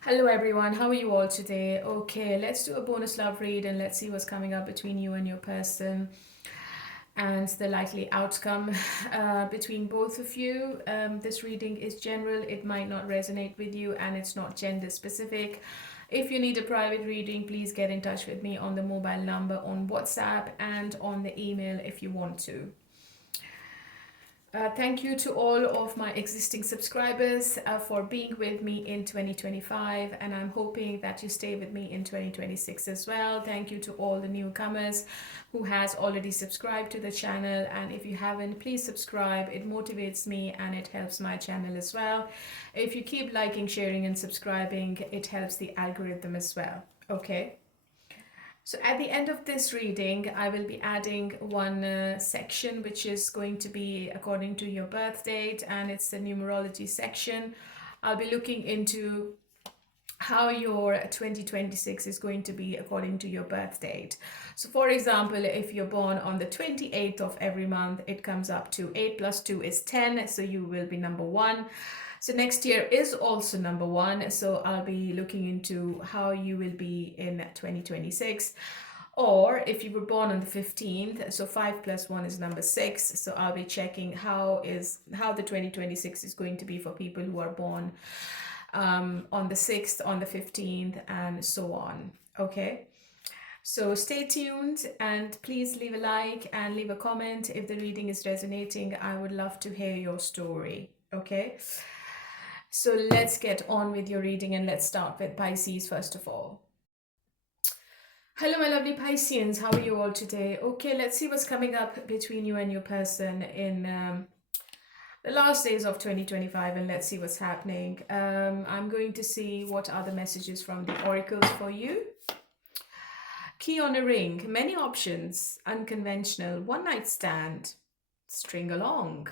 Hello everyone, how are you all today? Okay, let's do a bonus love read and let's see what's coming up between you and your person and the likely outcome between both of you. This reading is general, it might not resonate with you, and it's not gender specific. If you need a private reading, please get in touch with me on the mobile number on WhatsApp and on the email if you want to. Thank you to all of my existing subscribers for being with me in 2025, and I'm hoping that you stay with me in 2026 as well. Thank you to all the newcomers who has already subscribed to the channel, and if you haven't, please subscribe. It motivates me and it helps my channel as well. If you keep liking, sharing, and subscribing, it helps the algorithm as well. Okay. So at the end of this reading, I will be adding one section which is going to be according to your birth date, and it's the numerology section. I'll be looking into how your 2026 is going to be according to your birth date. So for example, if you're born on the 28th of every month, it comes up to 8 plus 2 is 10, so you will be number 1. So next year is also number 1, so I'll be looking into how you will be in 2026. Or if you were born on the 15th, so 5 plus 1 is number 6, so I'll be checking how the 2026 is going to be for people who are born on the 6th, on the 15th, and so on. Okay, so stay tuned and please leave a like and leave a comment if the reading is resonating. I would love to hear your story. Okay, so let's get on with your reading, and let's start with Pisces first of all. Hello, my lovely Pisceans. How are you all today? Okay, let's see what's coming up between you and your person in the last days of 2025, and let's see what's happening. I'm going to see what are the messages from the oracles for you. Key on a ring, many options, unconventional, one night stand, string along.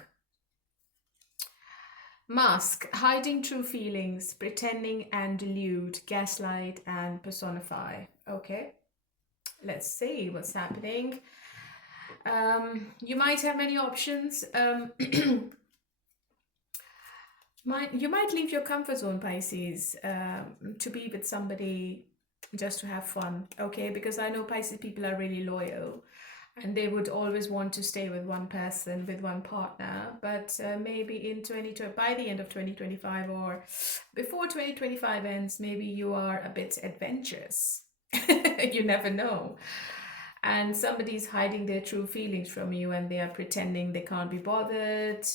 Mask, hiding true feelings, pretending and delude, gaslight and personify. Okay, let's see what's happening. You might have many options. You might leave your comfort zone, Pisces, to be with somebody just to have fun, okay? Because I know Pisces people are really loyal and they would always want to stay with one person, with one partner. But maybe by the end of 2025 or before 2025 ends, maybe you are a bit adventurous. You never know. And somebody's hiding their true feelings from you and they are pretending they can't be bothered.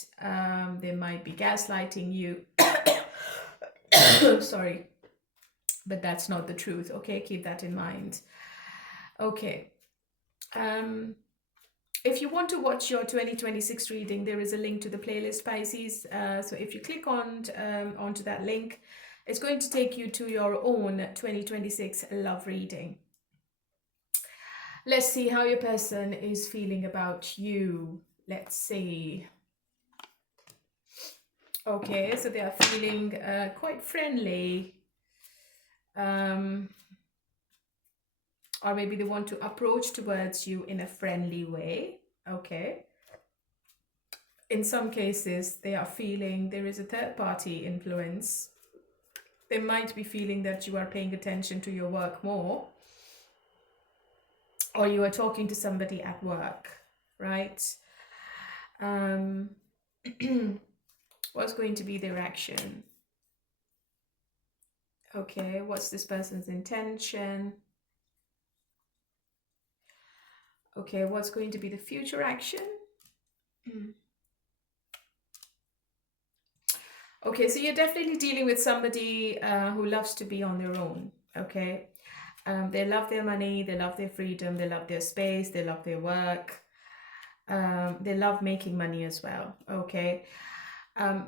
They might be gaslighting you. Sorry, but that's not the truth. Okay, keep that in mind. Okay. If you want to watch your 2026 reading, there is a link to the playlist, Pisces. So if you click onto that link, it's going to take you to your own 2026 love reading. Let's see how your person is feeling about you. Let's see. Okay, so they are feeling quite friendly. Or maybe they want to approach towards you in a friendly way. Okay. In some cases, they are feeling there is a third party influence. They might be feeling that you are paying attention to your work more, or you are talking to somebody at work, right? What's going to be their action? Okay, what's this person's intention? Okay, what's going to be the future action? Okay, so you're definitely dealing with somebody who loves to be on their own, okay? They love their money, they love their freedom, they love their space, they love their work. They love making money as well, okay?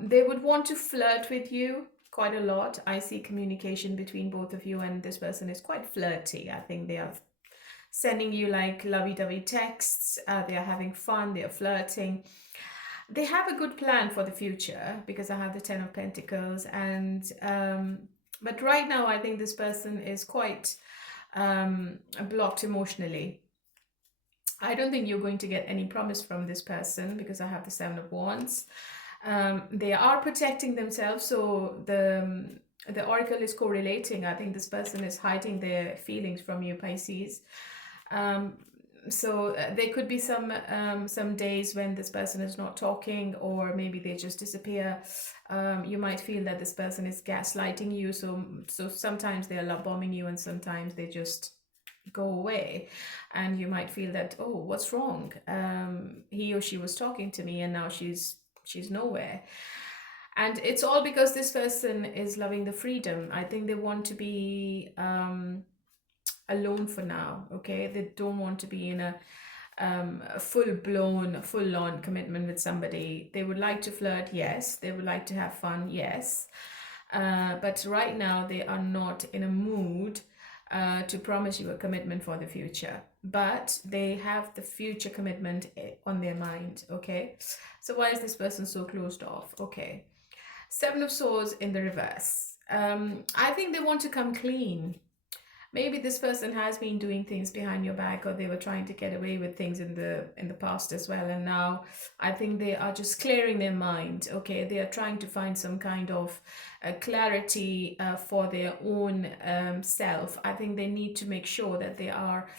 They would want to flirt with you quite a lot. I see communication between both of you, and this person is quite flirty. I think they are sending you like lovey-dovey texts. They are having fun, they are flirting. They have a good plan for the future because I have the 10 of Pentacles, and but right now I think this person is quite blocked emotionally. I don't think you're going to get any promise from this person because I have the 7 of Wands. They are protecting themselves, so The oracle is correlating. I think this person is hiding their feelings from you, Pisces. Um, there could be some days when this person is not talking, or maybe they just disappear. You might feel that this person is gaslighting you. So sometimes they are love bombing you, and sometimes they just go away, and you might feel that, oh, what's wrong? He or she was talking to me, and now she's nowhere. And it's all because this person is loving the freedom. I think they want to be alone for now. Okay, they don't want to be in a full on commitment with somebody. They would like to flirt, yes. They would like to have fun, yes. But right now they are not in a mood to promise you a commitment for the future. But they have the future commitment on their mind. Okay, so why is this person so closed off? Okay, Seven of Swords in the reverse. I think they want to come clean. Maybe this person has been doing things behind your back, or they were trying to get away with things in the past as well, and now I think they are just clearing their mind. Okay, they are trying to find some kind of clarity for their own self. I think they need to make sure that they are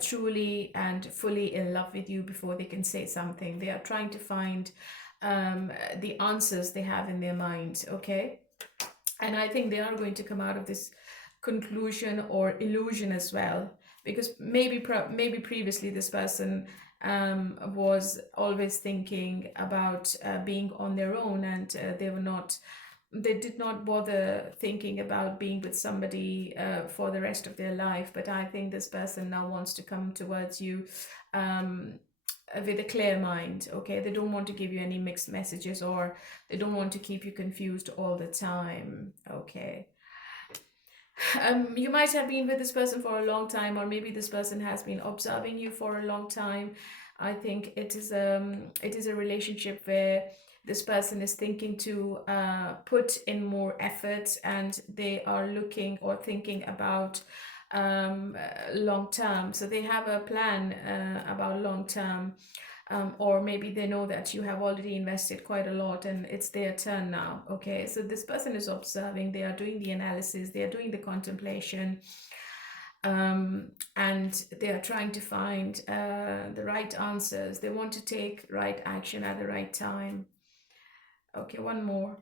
truly and fully in love with you before they can say something. They are trying to find the answers they have in their mind. Okay, and I think they are going to come out of this conclusion or illusion as well, because maybe previously this person was always thinking about being on their own, and they did not bother thinking about being with somebody for the rest of their life. But I think this person now wants to come towards you with a clear mind. Okay, they don't want to give you any mixed messages, or they don't want to keep you confused all the time. Okay, you might have been with this person for a long time, or maybe this person has been observing you for a long time. I think it is a relationship where this person is thinking to put in more effort, and they are looking or thinking about long term. So they have a plan about long term. Or maybe they know that you have already invested quite a lot and it's their turn now. Okay, so this person is observing, they are doing the analysis, they are doing the contemplation, and they are trying to find the right answers. They want to take right action at the right time. Okay, one more.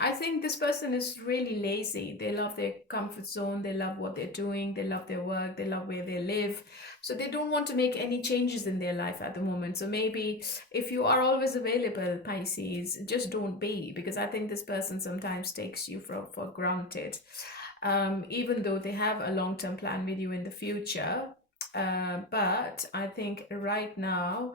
I think this person is really lazy. They love their comfort zone. They love what they're doing. They love their work. They love where they live. So they don't want to make any changes in their life at the moment. So maybe if you are always available, Pisces, just don't be, because I think this person sometimes takes you for granted. Even though they have a long-term plan with you in the future. But I think right now,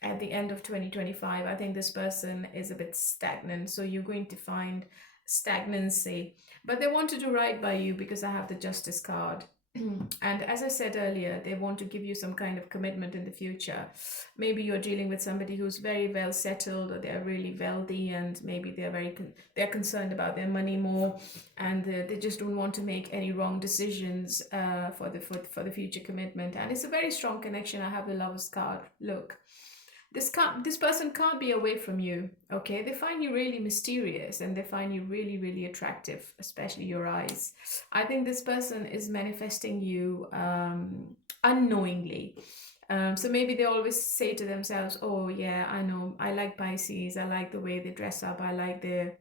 at the end of 2025, I think this person is a bit stagnant. So you're going to find stagnancy, but they want to do right by you, because I have the Justice card. And as I said earlier, they want to give you some kind of commitment in the future. Maybe you're dealing with somebody who's very well settled, or they're really wealthy, and maybe they're concerned about their money more, and they just don't want to make any wrong decisions for the future commitment. And it's a very strong connection. I have the Lovers card. Look, this person can't be away from you. Okay, they find you really mysterious, and they find you really, really attractive, especially your eyes. I think this person is manifesting you unknowingly. So maybe they always say to themselves, oh yeah, I know, I like Pisces, I like the way they dress up, I like their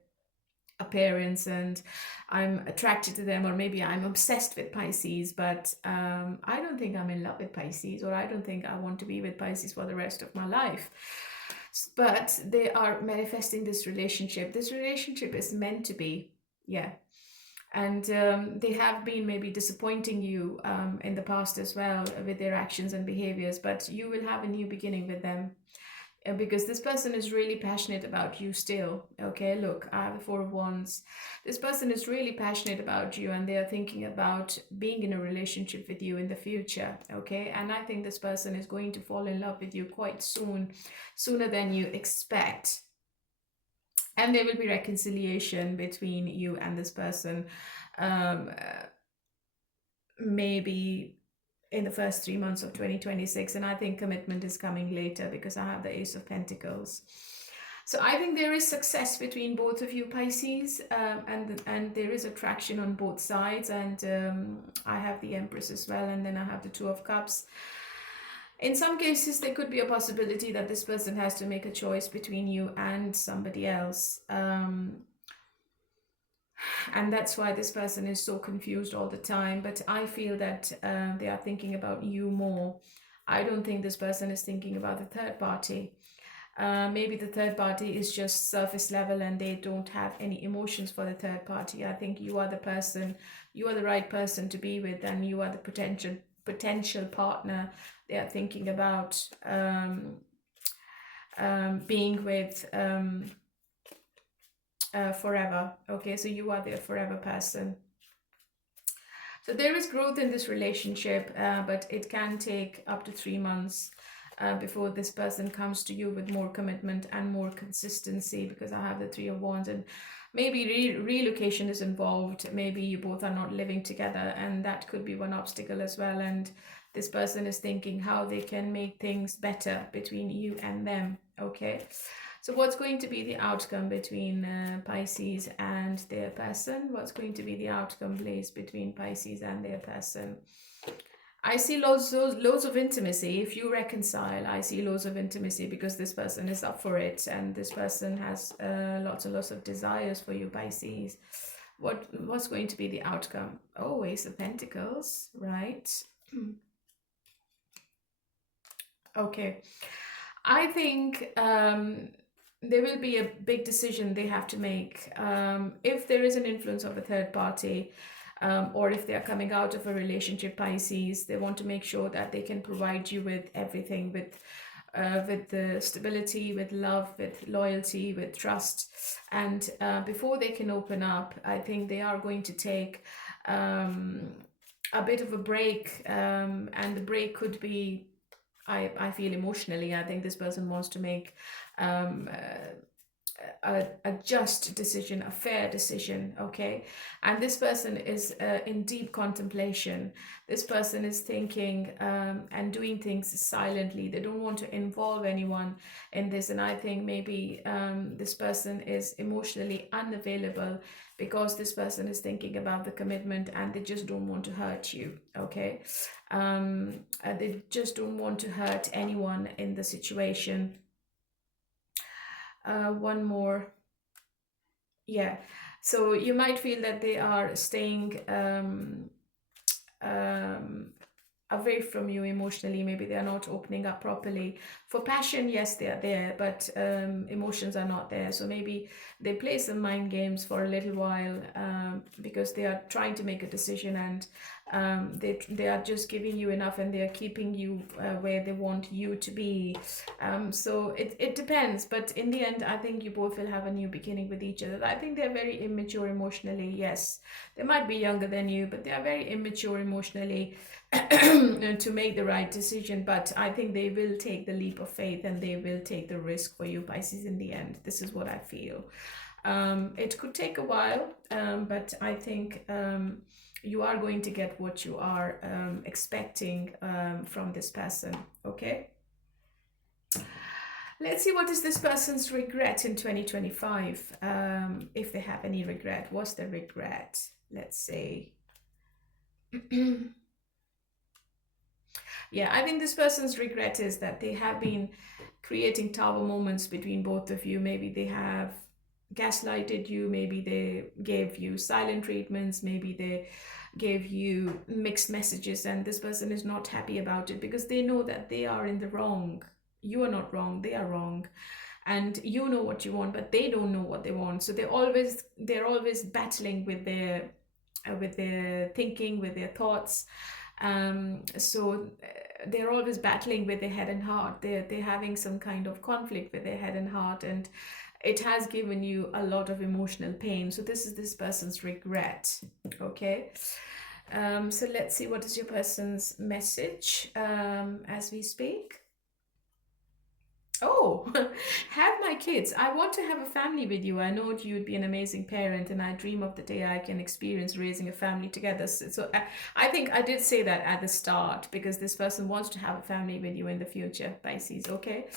appearance, and I'm attracted to them, or maybe I'm obsessed with Pisces, but I don't think I'm in love with Pisces, or I don't think I want to be with Pisces for the rest of my life. But they are manifesting this relationship. This relationship is meant to be, yeah. And they have been maybe disappointing you in the past as well with their actions and behaviors, but you will have a new beginning with them. Because this person is really passionate about you still. Okay, look, I have the Four of Wands. This person is really passionate about you, and they are thinking about being in a relationship with you in the future. Okay, and I think this person is going to fall in love with you quite soon, sooner than you expect. And there will be reconciliation between you and this person. Maybe in the first 3 months of 2026, and I think commitment is coming later, because I have the Ace of Pentacles. So I think there is success between both of you, Pisces, and there is attraction on both sides. And I have the Empress as well, and then I have the Two of Cups. In some cases, there could be a possibility that this person has to make a choice between you and somebody else. And that's why this person is so confused all the time. But I feel that they are thinking about you more. I don't think this person is thinking about the third party. Maybe the third party is just surface level and they don't have any emotions for the third party. I think you are the person, you are the right person to be with, and you are the potential partner they are thinking about being with forever. Okay, so you are their forever person. So there is growth in this relationship, but it can take up to 3 months before this person comes to you with more commitment and more consistency, because I have the Three of Wands, and maybe relocation is involved. Maybe you both are not living together, and that could be one obstacle as well. And this person is thinking how they can make things better between you and them. Okay, so what's going to be the outcome between Pisces and their person? What's going to be the outcome, please, between Pisces and their person? I see loads of intimacy. If you reconcile, I see loads of intimacy, because this person is up for it, and this person has lots and lots of desires for you, Pisces. What's going to be the outcome? Oh, Ace of Pentacles, right? Okay, I think there will be a big decision they have to make. If there is an influence of a third party, or if they are coming out of a relationship, Pisces, they want to make sure that they can provide you with everything, with the stability, with love, with loyalty, with trust. And before they can open up, I think they are going to take a bit of a break, and the break could be, I feel, emotionally. I think this person wants to make a just decision, a fair decision, okay? And this person is in deep contemplation. This person is thinking and doing things silently. They don't want to involve anyone in this. And I think maybe this person is emotionally unavailable, because this person is thinking about the commitment and they just don't want to hurt you, okay? They just don't want to hurt anyone in the situation. One more. Yeah, so you might feel that they are staying away from you emotionally. Maybe they are not opening up properly. For passion, yes, they are there, but emotions are not there. So maybe they play some mind games for a little while, because they are trying to make a decision, and they are just giving you enough, and they are keeping you where they want you to be. So it depends, but in the end, I think you both will have a new beginning with each other. I think they're very immature emotionally. Yes, they might be younger than you, but they are very immature emotionally to make the right decision. But I think they will take the leap of faith, and they will take the risk for you, Pisces, in the end. This is what I feel. It could take a while, but I think you are going to get what you are expecting from this person, okay? Let's see, what is this person's regret in 2025? If they have any regret, what's the regret? Let's see. Yeah, I think this person's regret is that they have been creating tower moments between both of you. Maybe they have gaslighted you, maybe they gave you silent treatments, maybe they gave you mixed messages, and this person is not happy about it, because they know that they are in the wrong. You are not wrong, they are wrong. And you know what you want, but they don't know what they want. So they're always battling with their thinking, with their thoughts. So they're always battling with their head and heart. They're having some kind of conflict with their head and heart, and it has given you a lot of emotional pain. So this is this person's regret, okay? So let's see, what is your person's message as we speak? Oh, have my kids. I want to have a family with you. I know you'd be an amazing parent, and I dream of the day I can experience raising a family together. I think I did say that at the start because this person wants to have a family with you in the future, Pisces. Okay,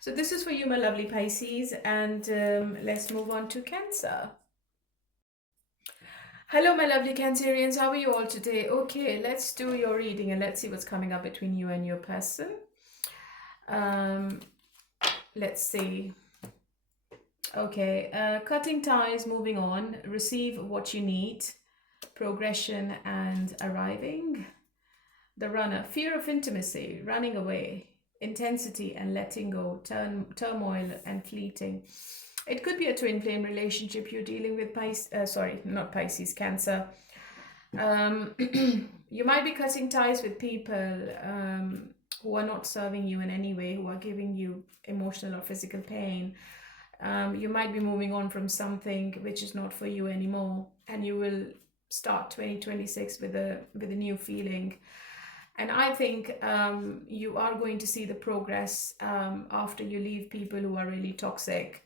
so this is for you, my lovely Pisces, and let's move on to Cancer. Hello, my lovely Cancerians. How are you all today? Okay, let's do your reading and let's see what's coming up between you and your person. Um, let's see. Okay, cutting ties, moving on, receive what you need, progression and arriving. The runner, fear of intimacy, running away, intensity and letting go, turmoil and fleeting. It could be a twin flame relationship you're dealing with, Pisces, Cancer. You might be cutting ties with people who are not serving you in any way, who are giving you emotional or physical pain. You might be moving on from something which is not for you anymore, and you will start 2026 with a new feeling. And I think you are going to see the progress after you leave people who are really toxic.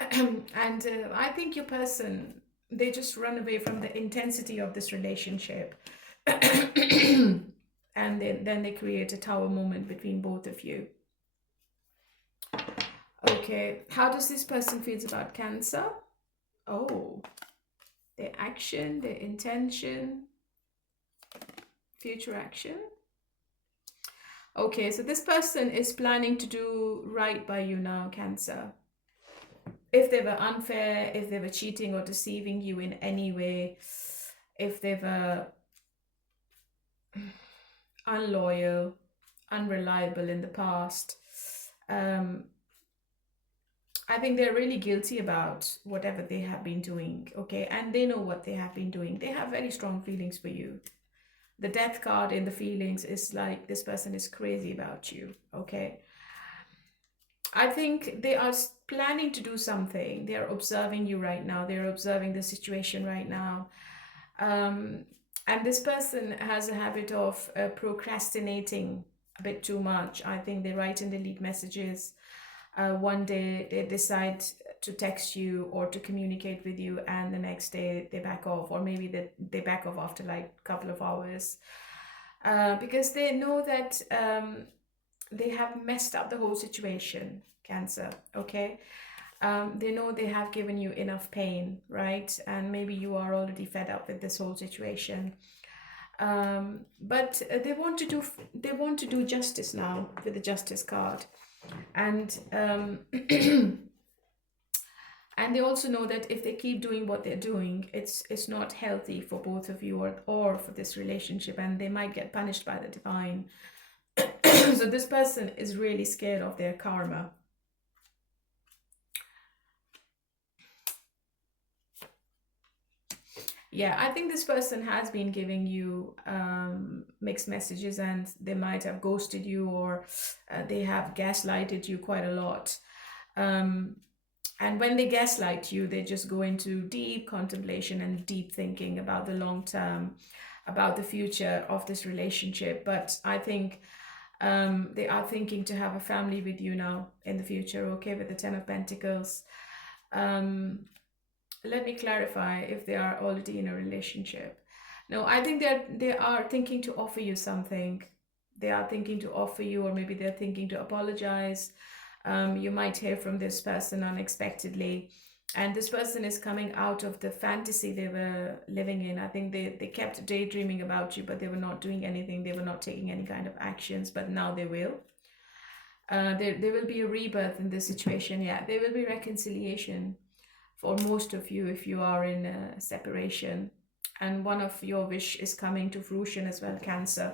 And I think your person, they just run away from the intensity of this relationship. And then they create a tower moment between both of you. Okay, how does this person feels about Cancer? Oh, their action, their intention, future action. Okay, so this person is planning to do right by you now, Cancer. If they were unfair, if they were cheating or deceiving you in any way, if they were unloyal, unreliable in the past, I think they're really guilty about whatever they have been doing, okay? And they know what they have been doing. They have very strong feelings for you. The death card in the feelings is like this person is crazy about you, okay? I think they are planning to do something. They are observing you right now. They're observing the situation right now. And this person has a habit of procrastinating a bit too much. I think they write and delete messages. One day they decide to text you or to communicate with you, and the next day they back off, or maybe they back off after like a couple of hours, because they know that they have messed up the whole situation, Cancer, okay? They know they have given you enough pain, right? And maybe you are already fed up with this whole situation. But they want to do justice now with the Justice card. And and they also know that if they keep doing what they're doing, it's not healthy for both of you or for this relationship, and they might get punished by the divine. So this person is really scared of their karma. Yeah, I think this person has been giving you mixed messages, and they might have ghosted you, or they have gaslighted you quite a lot. And when they gaslight you, they just go into deep contemplation and deep thinking about the long term, about the future of this relationship. But I think they are thinking to have a family with you now in the future, okay, with the Ten of Pentacles. Let me clarify if they are already in a relationship. No, I think they are thinking to offer you something. They are thinking to offer you, or maybe they're thinking to apologize. You might hear from this person unexpectedly, and this person is coming out of the fantasy they were living in. I think they kept daydreaming about you, but they were not doing anything. They were not taking any kind of actions, but now they will. There will be a rebirth in this situation. Yeah, there will be reconciliation for most of you if you are in a separation, and one of your wish is coming to fruition as well, Cancer.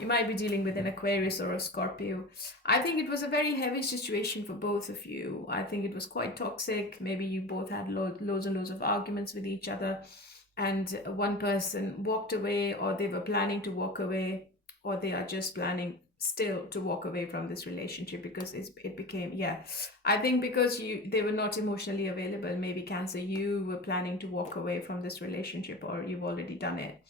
You might be dealing with an Aquarius or a Scorpio. I think it was a very heavy situation for both of you. I think it was quite toxic. Maybe you both had loads and loads of arguments with each other, and one person walked away, or they were planning to walk away, or they are just planning still to walk away from this relationship because it became, yeah, I think because they were not emotionally available. Maybe Cancer, you were planning to walk away from this relationship, or you've already done it.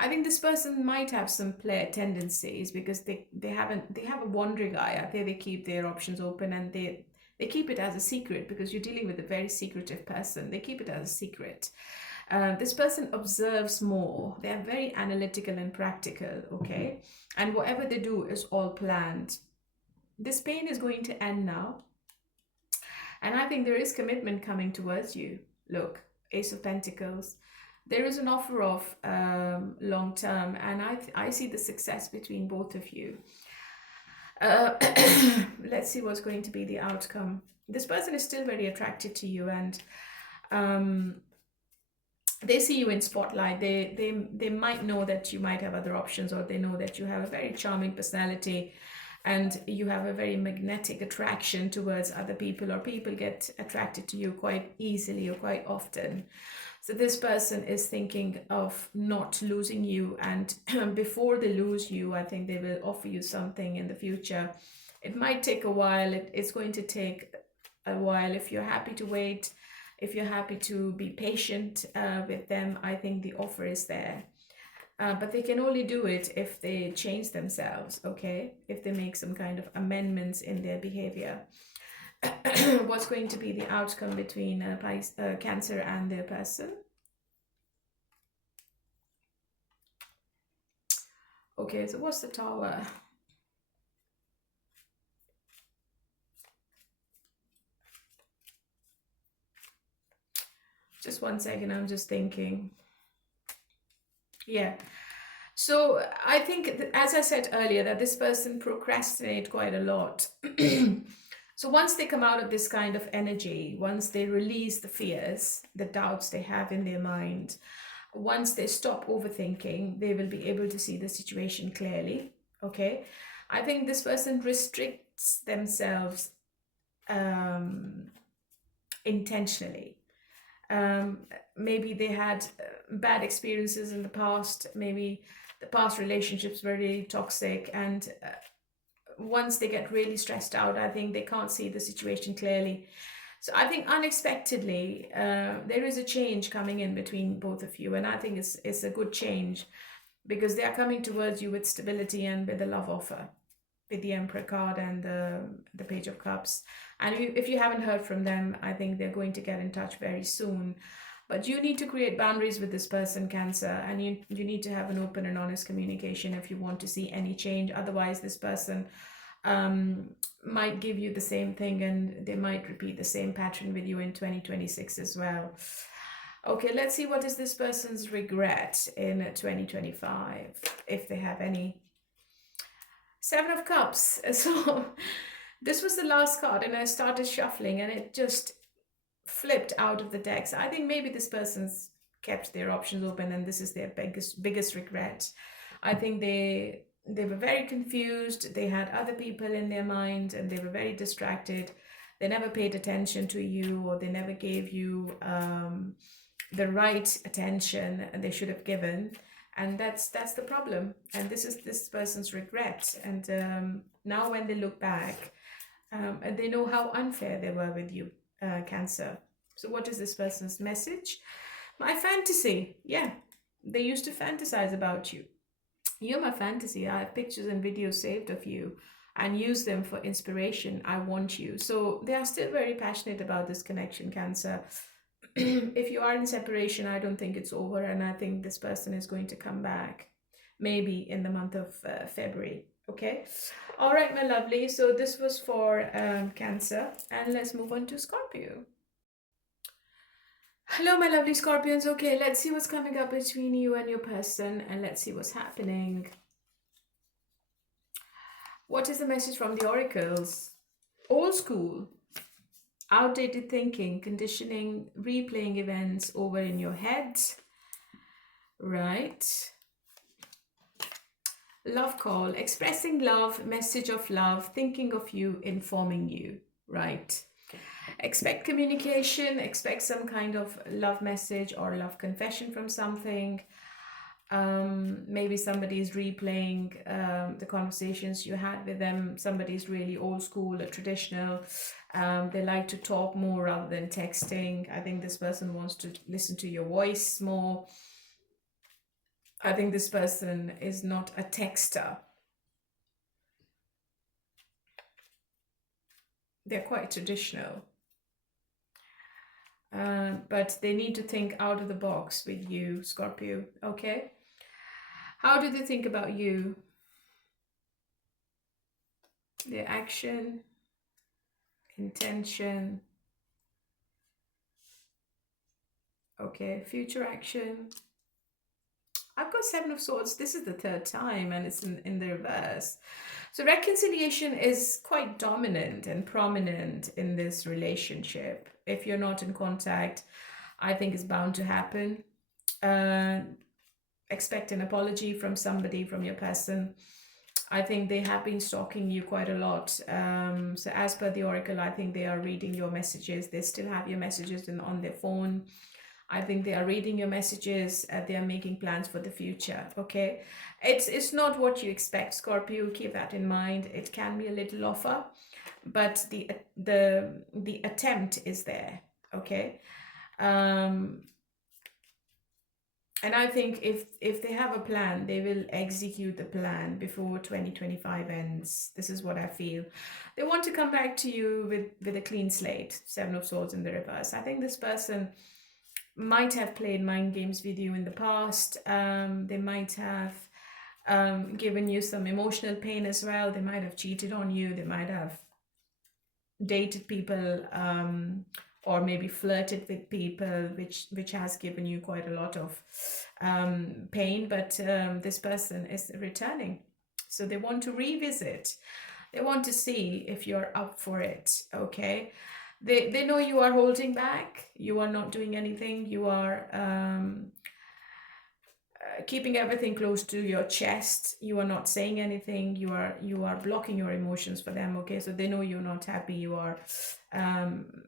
I think this person might have some player tendencies because they have a wandering eye. I think they keep their options open, and they keep it as a secret because you're dealing with a very secretive person. They keep it as a secret. This person observes more. They are very analytical and practical, okay? And whatever they do is all planned. This pain is going to end now. And I think there is commitment coming towards you. Look, Ace of Pentacles. There is an offer of long term, and I see the success between both of you. Let's see what's going to be the outcome. This person is still very attracted to you, and they see you in spotlight. They might know that you might have other options, or they know that you have a very charming personality and you have a very magnetic attraction towards other people, or people get attracted to you quite easily or quite often. So this person is thinking of not losing you, and before they lose you, I think they will offer you something in the future. It might take a while. It's going to take a while. If you're happy to wait, if you're happy to be patient with them, I think the offer is there. But they can only do it if they change themselves, okay? If they make some kind of amendments in their behavior. What's going to be the outcome between Cancer and their person? Okay, so what's the Tower? Just 1 second, I'm just thinking. Yeah. So I think, as I said earlier, that this person procrastinates quite a lot. So once they come out of this kind of energy, once they release the fears, the doubts they have in their mind, once they stop overthinking, they will be able to see the situation clearly. Okay. I think this person restricts themselves intentionally. Maybe they had bad experiences in the past. Maybe the past relationships were really toxic, and once they get really stressed out, I think they can't see the situation clearly. So I think unexpectedly there is a change coming in between both of you, and I think it's a good change because they are coming towards you with stability and with a love offer, with the Emperor card and the Page of Cups. And if you haven't heard from them, I think they're going to get in touch very soon. But you need to create boundaries with this person, Cancer, and you need to have an open and honest communication if you want to see any change. Otherwise, this person might give you the same thing, and they might repeat the same pattern with you in 2026 as well. Okay, let's see what is this person's regret in 2025, if they have any. 7 of Cups. So this was the last card, and I started shuffling, and it just flipped out of the decks. I think maybe this person's kept their options open, and this is their biggest regret. I think they were very confused. They had other people in their mind, and they were very distracted. They never paid attention to you, or they never gave you the right attention they should have given. And that's the problem. And this is this person's regret. And now when they look back, and they know how unfair they were with you, Cancer. So what is this person's message? My fantasy. Yeah, they used to fantasize about you. You're my fantasy. I have pictures and videos saved of you and use them for inspiration. I want you. So they are still very passionate about this connection, Cancer. If you are in separation, I don't think it's over, and I think this person is going to come back maybe in the month of February. Okay, all right, my lovely. So this was for Cancer, and let's move on to Scorpio. Hello, my lovely Scorpions. Okay, let's see what's coming up between you and your person, and let's see what's happening. What is the message from the oracles? Old school. Outdated thinking, conditioning, replaying events over in your head. Right. Love call, expressing love, message of love, thinking of you, informing you. Right. Expect communication, expect some kind of love message or love confession from something. Maybe somebody's replaying the conversations you had with them. Somebody's really old school or traditional. They like to talk more rather than texting. I think this person wants to listen to your voice more. I think this person is not a texter. They're quite traditional. But they need to think out of the box with you, Scorpio, okay? How do they think about you? Their action, intention, okay, future action. I've got Seven of Swords. This is the third time and it's in the reverse. So reconciliation is quite dominant and prominent in this relationship. If you're not in contact, I think it's bound to happen. Expect an apology from somebody, from your person. I think they have been stalking you quite a lot. So as per the oracle, I think they are reading your messages. They still have your messages on their phone. I think they are reading your messages. They are making plans for the future. Okay, it's not what you expect, Scorpio. Keep that in mind. It can be a little offer, but the attempt is there. Okay, and I think if they have a plan, they will execute the plan before 2025 ends. This is what I feel. They want to come back to you with a clean slate. Seven of Swords in the reverse. I think this person might have played mind games with you in the past. They might have given you some emotional pain as well. They might have cheated on you. They might have dated people, or maybe flirted with people, which has given you quite a lot of pain. But this person is returning, so they want to revisit. They want to see if you're up for it. Okay, they know you are holding back. You are not doing anything. You are keeping everything close to your chest. You are not saying anything. You are blocking your emotions for them. Okay, so they know you're not happy. You are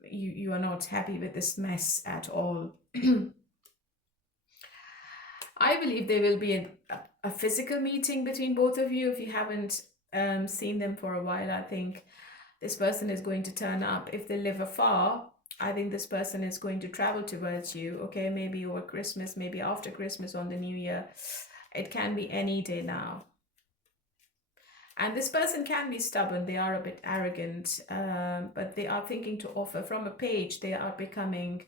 you are not happy with this mess at all. I believe there will be a physical meeting between both of you. If you haven't seen them for a while, I think this person is going to turn up. If they live afar, I think this person is going to travel towards you. Okay, maybe over Christmas, maybe after Christmas, on the New Year. It can be any day now. And this person can be stubborn. They are a bit arrogant, but they are thinking to offer. From a page, they are becoming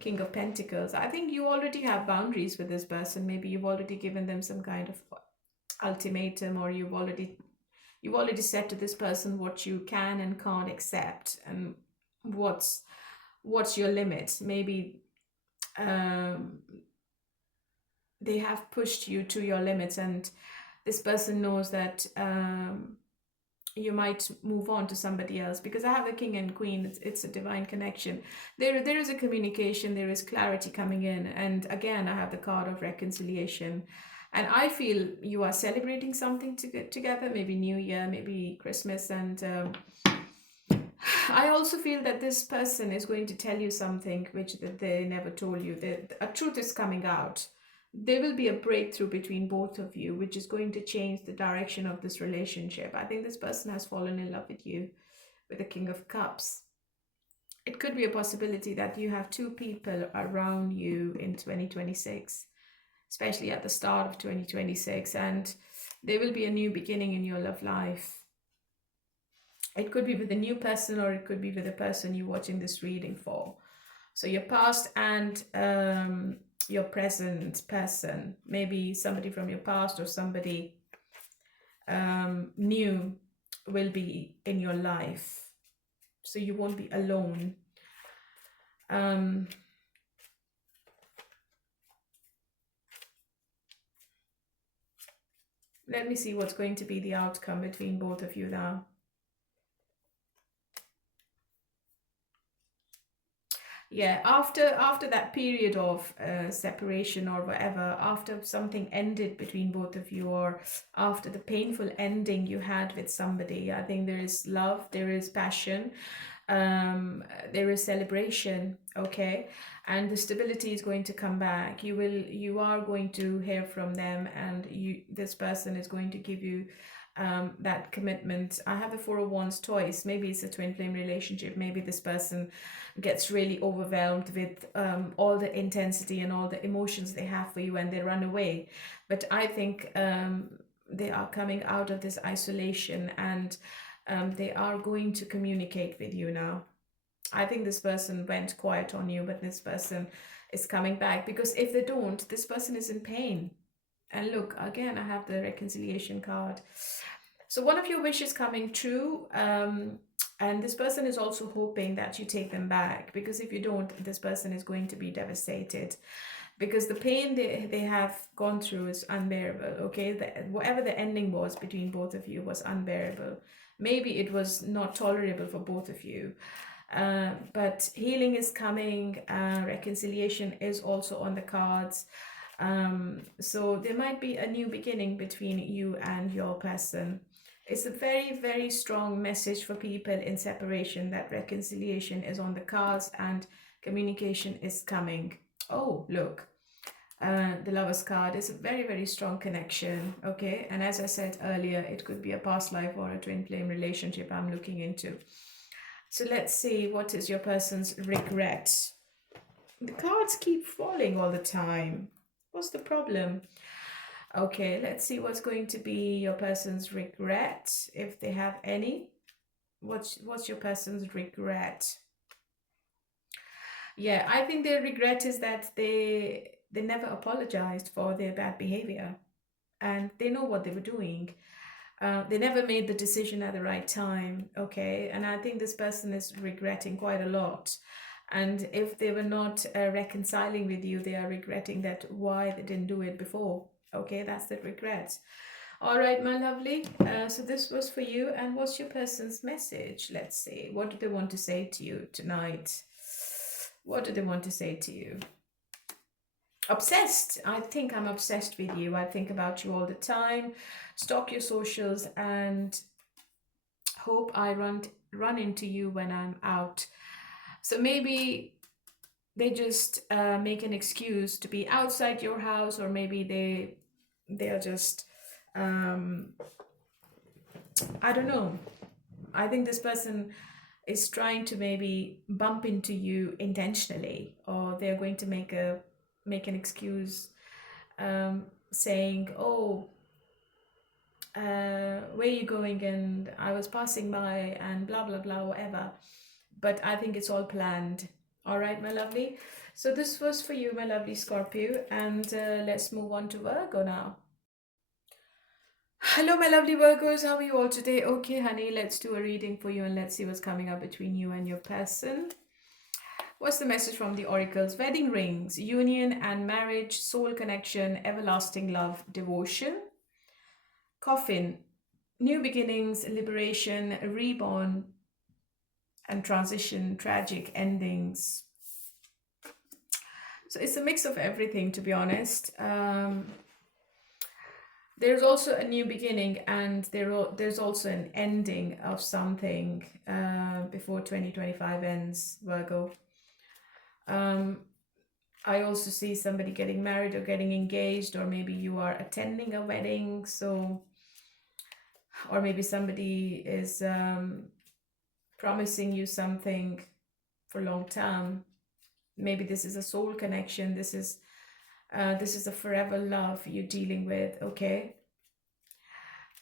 King of Pentacles. I think you already have boundaries with this person. Maybe you've already given them some kind of ultimatum, or you've already said to this person what you can and can't accept, and what's your limit. Maybe they have pushed you to your limits, and this person knows that you might move on to somebody else, because I have the King and Queen. It's a divine connection. There is a communication, there is clarity coming in, and again I have the card of reconciliation. And I feel you are celebrating something together, maybe New Year, maybe Christmas. And I also feel that this person is going to tell you something which they never told you. A truth is coming out. There will be a breakthrough between both of you, which is going to change the direction of this relationship. I think this person has fallen in love with you, with the King of Cups. It could be a possibility that you have two people around you in 2026. Especially at the start of 2026, and there will be a new beginning in your love life. It could be with a new person, or it could be with the person you're watching this reading for. So your past and your present person, maybe somebody from your past or somebody new will be in your life. So you won't be alone. Let me see what's going to be the outcome between both of you now. Yeah, after that period of separation or whatever, after something ended between both of you, or after the painful ending you had with somebody, I think there is love, there is passion, there is celebration. Okay, and the stability is going to come back. You are going to hear from them, and this person is going to give you that commitment. I have the Four of Wands twice. Maybe it's a twin flame relationship. Maybe this person gets really overwhelmed with all the intensity and all the emotions they have for you, and they run away. But I think they are coming out of this isolation, and they are going to communicate with you now. I think this person went quiet on you, but this person is coming back, because if they don't, this person is in pain. And look, again, I have the reconciliation card. So one of your wishes coming true, and this person is also hoping that you take them back, because if you don't, this person is going to be devastated, because the pain they have gone through is unbearable, okay? Whatever the ending was between both of you was unbearable. Maybe it was not tolerable for both of you. But healing is coming, reconciliation is also on the cards. So there might be a new beginning between you and your person. It's a very, very strong message for people in separation that reconciliation is on the cards and communication is coming. Oh, look, the Lover's card is a very, very strong connection, okay? And as I said earlier, it could be a past life or a twin flame relationship I'm looking into. So let's see, what is your person's regret? The cards keep falling all the time. What's the problem? Okay, let's see what's going to be your person's regret, if they have any. What's your person's regret? Yeah, I think their regret is that they never apologized for their bad behavior, and they know what they were doing. They never made the decision at the right time, okay? And I think this person is regretting quite a lot. And if they were not reconciling with you, they are regretting that why they didn't do it before, okay? That's the regret. All right, my lovely. So this was for you. And what's your person's message? Let's see. What do they want to say to you tonight? What do they want to say to you? Obsessed. I think I'm obsessed with you. I think about you all the time. Stalk your socials and hope I run into you when I'm out. So maybe they just make an excuse to be outside your house, or maybe they're just I don't know. I think this person is trying to maybe bump into you intentionally, or they're going to make an excuse, saying, oh, where are you going, and I was passing by, and blah blah blah, whatever. But I think it's all planned. All right, my lovely. So this was for you, my lovely Scorpio, and let's move on to Virgo now. Hello, my lovely Virgos. How are you all today? Okay, honey, let's do a reading for you, and let's see what's coming up between you and your person. What's the message from the oracles? Wedding rings, union and marriage, soul connection, everlasting love, devotion. Coffin, new beginnings, liberation, reborn, and transition, tragic endings. So it's a mix of everything, to be honest. There's also a new beginning, and there's also an ending of something before 2025 ends, Virgo. I also see somebody getting married or getting engaged, or maybe you are attending a wedding. So, or maybe somebody is promising you something for a long term. Maybe this is a soul connection. This is a forever love you're dealing with, okay?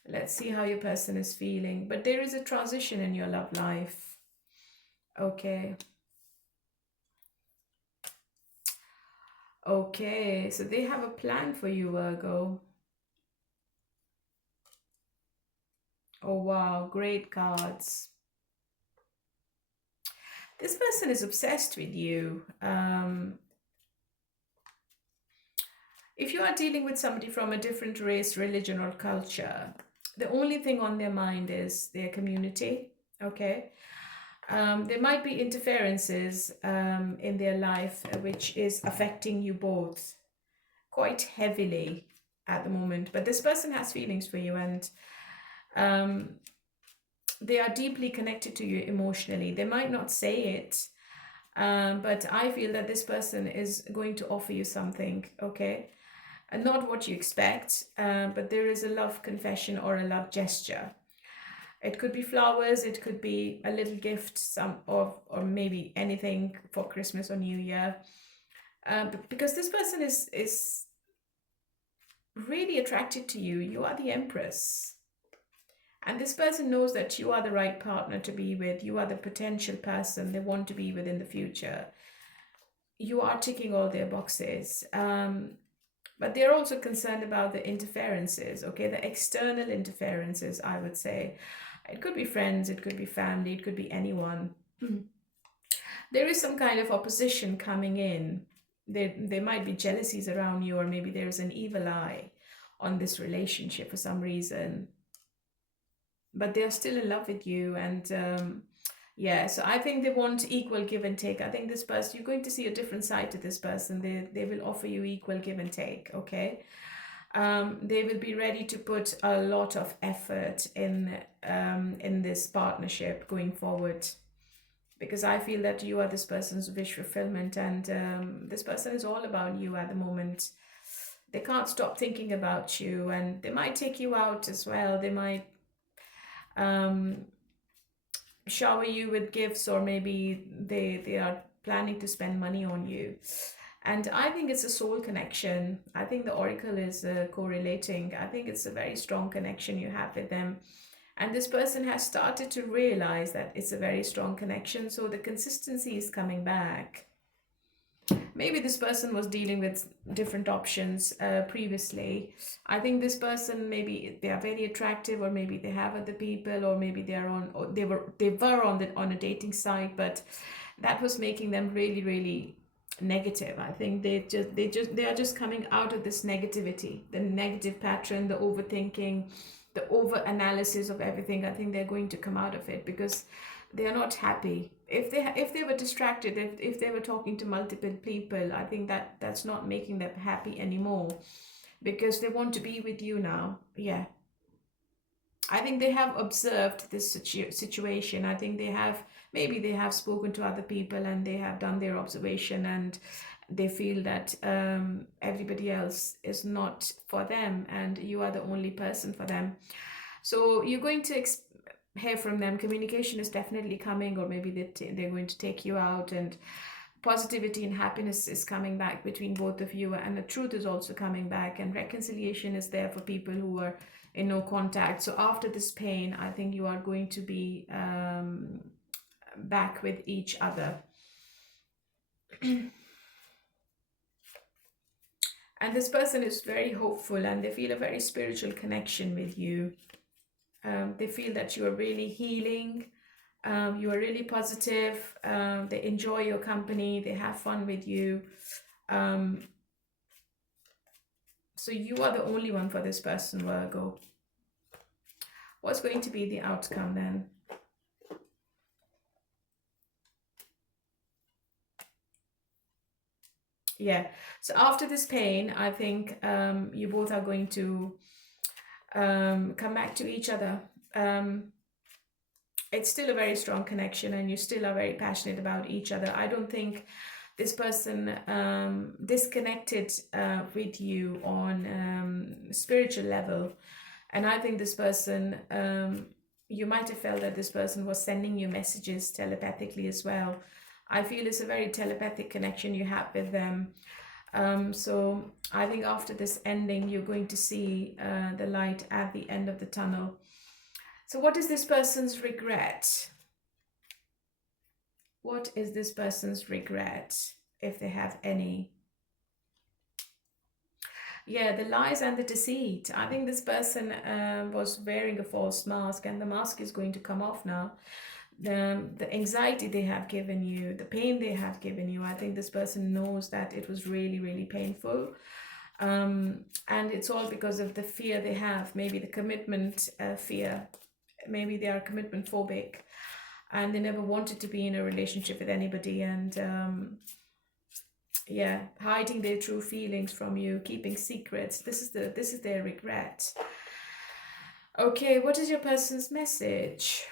Let's see how your person is feeling. But there is a transition in your love life, okay? Okay, so they have a plan for you, Virgo. Oh, wow, great cards. This person is obsessed with you. If you are dealing with somebody from a different race, religion, or culture, the only thing on their mind is their community, okay? There might be interferences in their life which is affecting you both quite heavily at the moment. But this person has feelings for you, and they are deeply connected to you emotionally. They might not say it, but I feel that this person is going to offer you something, okay? and not what you expect, but there is a love confession or a love gesture. It could be flowers, it could be a little gift, or maybe anything for Christmas or New Year. Because this person is really attracted to you. You are the Empress. And this person knows that you are the right partner to be with. You are the potential person they want to be with in the future. You are ticking all their boxes. But they're also concerned about the interferences, okay? The external interferences, I would say. It could be friends, it could be family, it could be anyone. There is some kind of opposition coming in. There might be jealousies around you, or maybe there's an evil eye on this relationship for some reason. But they're still in love with you, and yeah, so I think they want equal give and take. I think this person, you're going to see a different side to this person. They will offer you equal give and take, okay? They will be ready to put a lot of effort in this partnership going forward, because I feel that you are this person's wish fulfillment, and this person is all about you at the moment. They can't stop thinking about you, and they might take you out as well. They might shower you with gifts, or maybe they are planning to spend money on you. And I think it's a soul connection. I think the oracle is correlating. I think it's a very strong connection you have with them. And this person has started to realize that it's a very strong connection. So the consistency is coming back. Maybe this person was dealing with different options previously. I think this person, maybe they are very attractive, or maybe they have other people, or maybe they are on, or they were on a dating site, but that was making them really, really negative. I think they are just coming out of this negativity, the negative pattern, the overthinking, the over analysis of everything. I think they're going to come out of it because they are not happy. If they were distracted, if they were talking to multiple people, I think that's not making them happy anymore, because they want to be with you now. Yeah, I think they have observed this situation. I think maybe they have spoken to other people, and they have done their observation, and they feel that everybody else is not for them, and you are the only person for them. So you're going to hear from them. Communication is definitely coming, or maybe they're going to take you out, and positivity and happiness is coming back between both of you, and the truth is also coming back, and reconciliation is there for people who are in no contact. So after this pain, I think you are going to be back with each other. And this person is very hopeful, and they feel a very spiritual connection with you. They feel that you are really healing. You are really positive. They enjoy your company. They have fun with you. So you are the only one for this person, Virgo. What's going to be the outcome then? Yeah, so after this pain, I think you both are going to come back to each other. It's still a very strong connection, and you still are very passionate about each other. I don't think this person disconnected with you on spiritual level. And I think this person, you might have felt that this person was sending you messages telepathically as well. I feel it's a very telepathic connection you have with them. So I think after this ending, you're going to see the light at the end of the tunnel. So what is this person's regret? What is this person's regret, if they have any? Yeah, the lies and the deceit. I think this person was wearing a false mask, and the mask is going to come off now. The anxiety they have given you, the pain they have given you, I think this person knows that it was really, really painful. And it's all because of the fear they have, maybe the commitment fear. Maybe they are commitment phobic, and they never wanted to be in a relationship with anybody, and yeah, hiding their true feelings from you, keeping secrets. This is their regret. Okay, what is your person's message?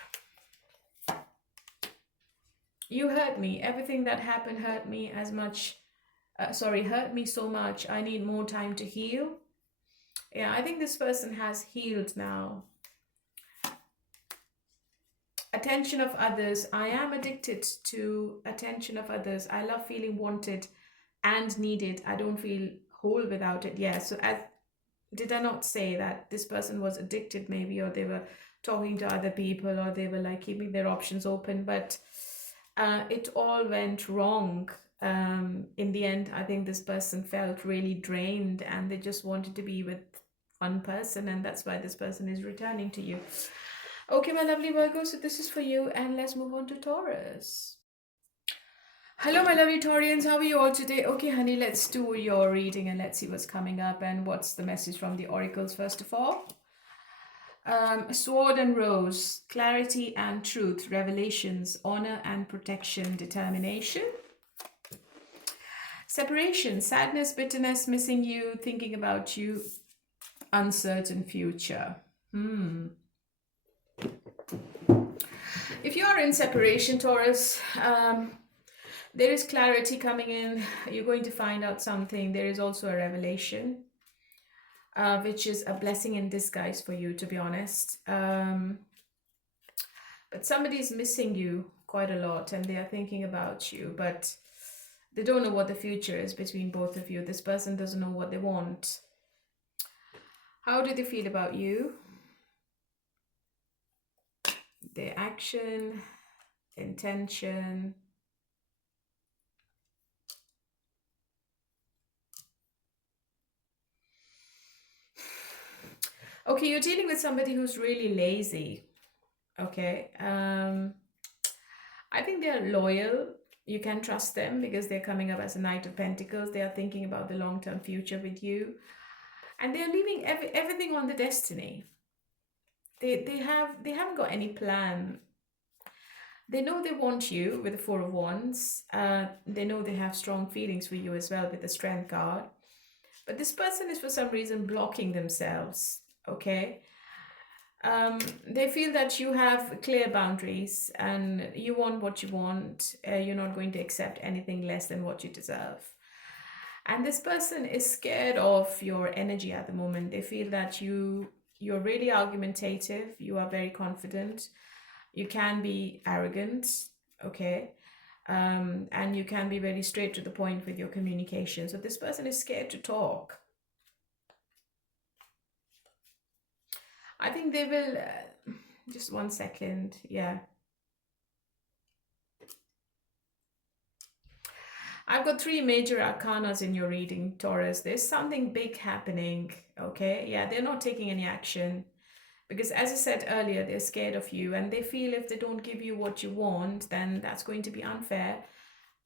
You hurt me. Everything that happened hurt me as much hurt me so much. I need more time to heal. Yeah, I think this person has healed now. Attention of others. I am addicted to attention of others. I love feeling wanted and needed. I don't feel whole without it. Yeah, so did I not say that this person was addicted maybe, or they were talking to other people, or they were like keeping their options open, but it all went wrong. In the end, I think this person felt really drained and they just wanted to be with one person, and that's why this person is returning to you. Okay, my lovely Virgo, so this is for you, and let's move on to Taurus. Hello, my lovely Taurians. How are you all today? Okay, honey, let's do your reading and let's see what's coming up and what's the message from the oracles first of all. Sword and Rose, clarity and truth, revelations, honor and protection, determination. Separation, sadness, bitterness, missing you, thinking about you, uncertain future. If you are in separation, Taurus, there is clarity coming in. You're going to find out something. There is also a revelation, which is a blessing in disguise for you, to be honest. But somebody is missing you quite a lot and they are thinking about you, but they don't know what the future is between both of you. This person doesn't know what they want. How do they feel about you? Their action, intention. Okay, you're dealing with somebody who's really lazy. Okay. I think they're loyal. You can trust them because they're coming up as a Knight of Pentacles. They are thinking about the long-term future with you. And they're leaving everything on the destiny. They haven't got any plan. They know they want you with the Four of Wands. They know they have strong feelings for you as well with the Strength card. But this person is for some reason blocking themselves. Okay. They feel that you have clear boundaries and you want what you want. You're not going to accept anything less than what you deserve. And this person is scared of your energy at the moment. They feel that you're really argumentative. You are very confident. You can be arrogant. Okay. And you can be very straight to the point with your communication. So this person is scared to talk. I think they will, just 1 second, yeah. I've got 3 major arcanas in your reading, Taurus. There's something big happening, okay? Yeah, they're not taking any action because as I said earlier, they're scared of you and they feel if they don't give you what you want, then that's going to be unfair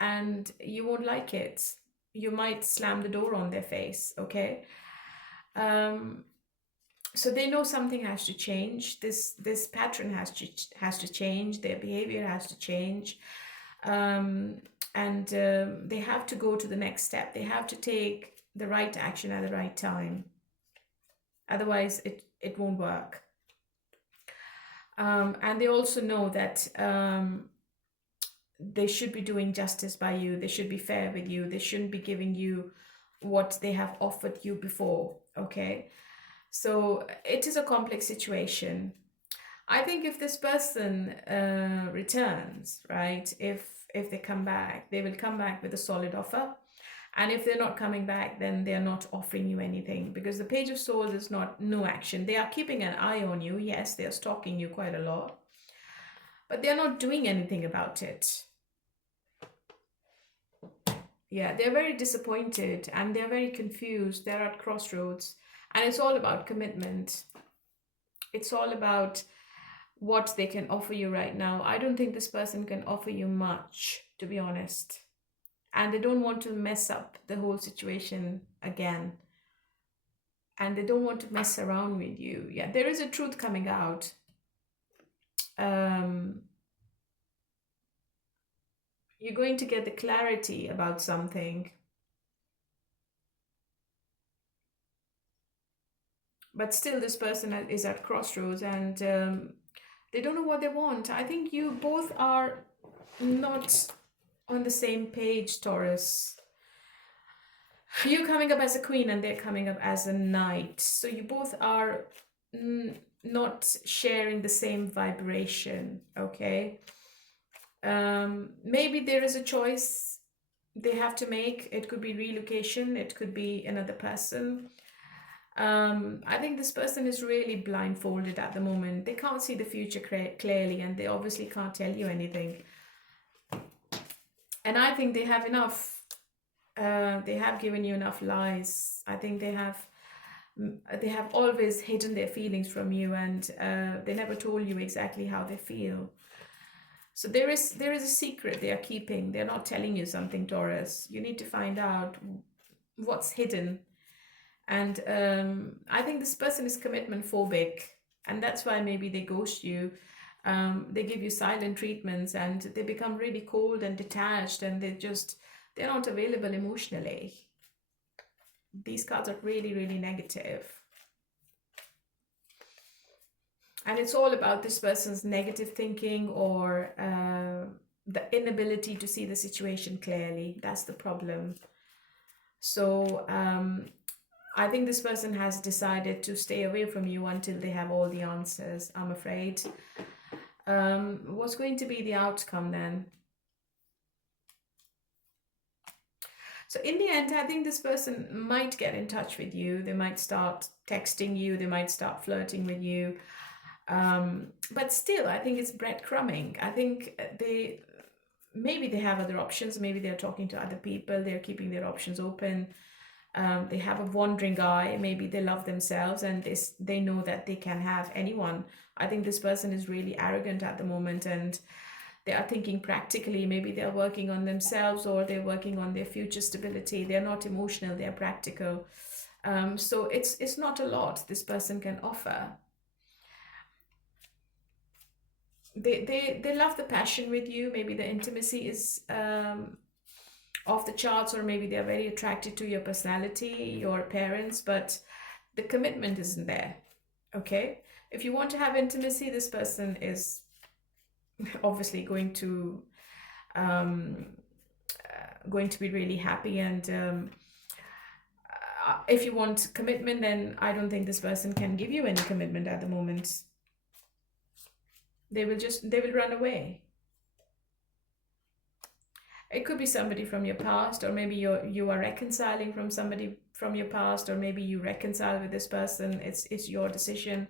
and you won't like it. You might slam the door on their face, okay? So they know something has to change. This pattern has to change. Their behavior has to change, and they have to go to the next step. They have to take the right action at the right time. Otherwise, it won't work. And they also know that they should be doing justice by you. They should be fair with you. They shouldn't be giving you what they have offered you before. Okay. So it is a complex situation. I think if this person returns, right, if they come back, they will come back with a solid offer. And if they're not coming back, then they're not offering you anything because the Page of Swords is not no action. They are keeping an eye on you. Yes, they're stalking you quite a lot, but they're not doing anything about it. Yeah, they're very disappointed and they're very confused. They're at crossroads. And it's all about commitment. It's all about what they can offer you right now. I don't think this person can offer you much, to be honest. And they don't want to mess up the whole situation again. And they don't want to mess around with you. Yeah, there is a truth coming out. You're going to get the clarity about something. But still, this person is at crossroads and they don't know what they want. I think you both are not on the same page, Taurus. You're coming up as a queen and they're coming up as a knight. So you both are not sharing the same vibration, okay? Maybe there is a choice they have to make. It could be relocation, it could be another person. I think this person is really blindfolded at the moment. They can't see the future clearly, and they obviously can't tell you anything. And I think they have enough. They have given you enough lies. I think they have always hidden their feelings from you, and they never told you exactly how they feel. So there is a secret they are keeping. They're not telling you something, Taurus. You need to find out what's hidden. And I think this person is commitment phobic, and that's why maybe they ghost you. They give you silent treatments, and they become really cold and detached, and they're not available emotionally. These cards are really, really negative. And it's all about this person's negative thinking, or the inability to see the situation clearly. That's the problem. So I think this person has decided to stay away from you until they have all the answers, I'm afraid. What's going to be the outcome then? So in the end, I think this person might get in touch with you. They might start texting you. They might start flirting with you. But still, I think it's breadcrumbing. I think maybe they have other options. Maybe they're talking to other people. They're keeping their options open. They have a wandering eye. Maybe they love themselves, and they know that they can have anyone. I think this person is really arrogant at the moment, and they are thinking practically. Maybe they're working on themselves, or they're working on their future stability. They're not emotional, they're practical. So it's not a lot this person can offer. They love the passion with you. Maybe the intimacy is off the charts, or maybe they're very attracted to your personality, your appearance, but the commitment isn't there. Okay, if you want to have intimacy, this person is obviously going to be really happy. And if you want commitment, then I don't think this person can give you any commitment at the moment. They will run away. It could be somebody from your past, or maybe you are reconciling from somebody from your past, or maybe you reconcile with this person. It's your decision.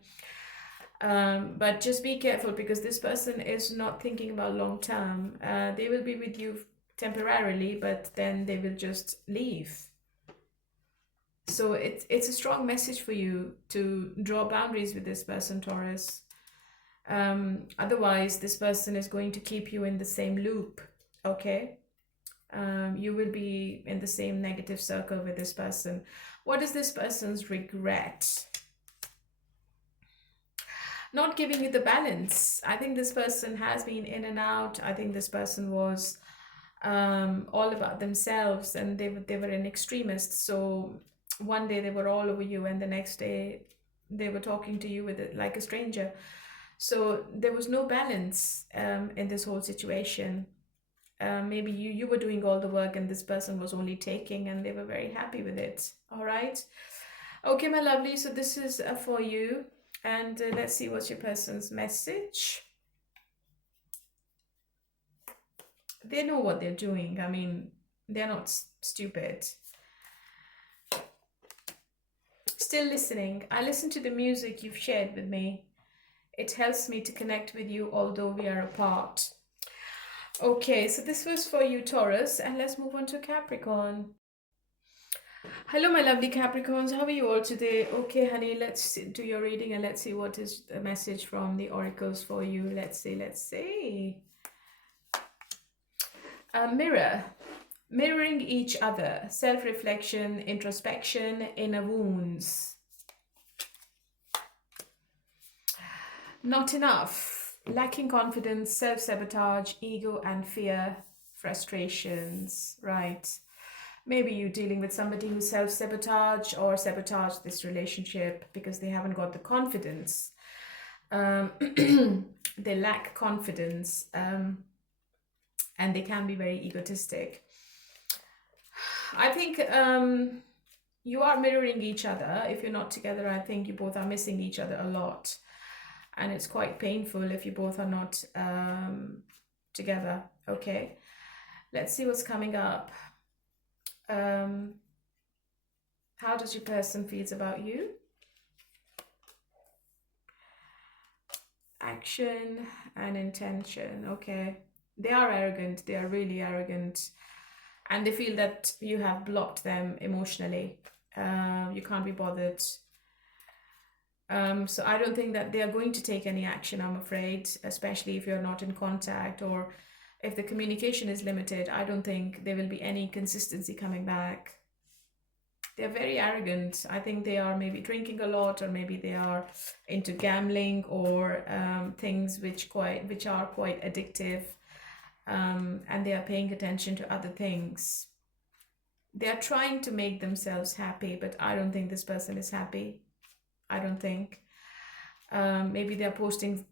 But just be careful, because this person is not thinking about long term. They will be with you temporarily, but then they will just leave. So it's a strong message for you to draw boundaries with this person, Taurus. Otherwise, this person is going to keep you in the same loop, okay? You will be in the same negative circle with this person. What is this person's regret? Not giving you the balance. I think this person has been in and out. I think this person was all about themselves, and they were an extremist. So one day they were all over you, and the next day they were talking to you with it like a stranger. So there was no balance in this whole situation. Maybe you were doing all the work, and this person was only taking, and they were very happy with it. All right. Okay, my lovely. So this is for you. And let's see what's your person's message. They know what they're doing. I mean, they're not stupid. Still listening. I listen to the music you've shared with me. It helps me to connect with you, although we are apart. Okay, so this was for you, Taurus, and let's move on to Capricorn. Hello, my lovely Capricorns. How are you all today? Okay, honey, let's do your reading, and let's see what is the message from the oracles for you. Let's see. Mirror. Mirroring each other. Self-reflection, introspection, inner wounds. Not enough. Lacking confidence, self-sabotage, ego and fear, frustrations. Right. Maybe you're dealing with somebody who self-sabotage or sabotage this relationship because they haven't got the confidence. They lack confidence, and they can be very egotistic. I think you are mirroring each other. If you're not together, I think you both are missing each other a lot. And it's quite painful if you both are not together. Okay, let's see what's coming up. How does your person feels about you? Action and intention. Okay, they are arrogant. They are really arrogant. And they feel that you have blocked them emotionally. You can't be bothered. So I don't think that they are going to take any action, I'm afraid, especially if you're not in contact or if the communication is limited. I don't think there will be any consistency coming back. They're very arrogant. I think they are maybe drinking a lot, or maybe they are into gambling or things which are quite addictive, and they are paying attention to other things. They are trying to make themselves happy, but I don't think this person is happy. I don't think. Maybe they're posting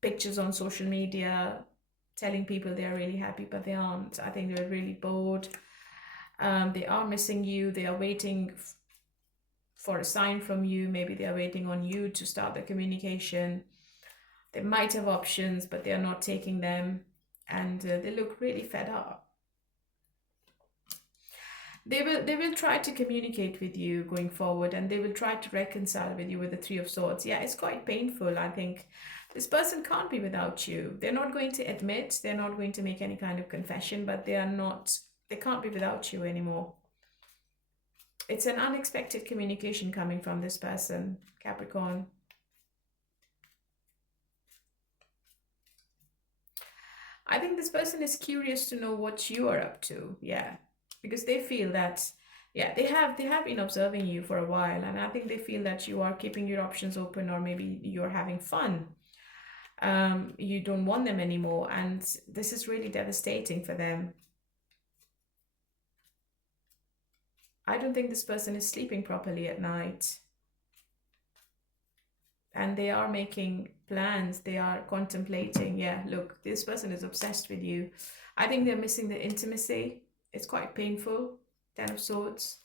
pictures on social media, telling people they are really happy, but they aren't. I think they're really bored. They are missing you. They are waiting for a sign from you. Maybe they are waiting on you to start the communication. They might have options, but they are not taking them. And they look really fed up. They will try to communicate with you going forward, and they will try to reconcile with you with the Three of Swords. Yeah, it's quite painful. I think this person can't be without you. They're not going to admit, they're not going to make any kind of confession, but they can't be without you anymore. It's an unexpected communication coming from this person, Capricorn. I think this person is curious to know what you are up to. Yeah, because they feel that, yeah, they have been observing you for a while, and I think they feel that you are keeping your options open, or maybe you're having fun. You don't want them anymore, and this is really devastating for them. I don't think this person is sleeping properly at night. And they are making plans. They are contemplating. Yeah, look, this person is obsessed with you. I think they're missing the intimacy. It's quite painful. Ten of Swords.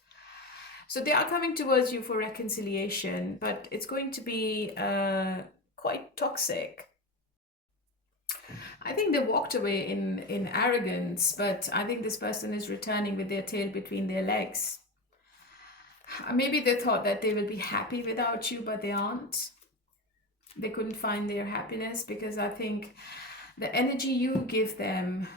So they are coming towards you for reconciliation, but it's going to be quite toxic. I think they walked away in arrogance, but I think this person is returning with their tail between their legs. Maybe they thought that they will be happy without you, but they aren't. They couldn't find their happiness, because I think the energy you give them,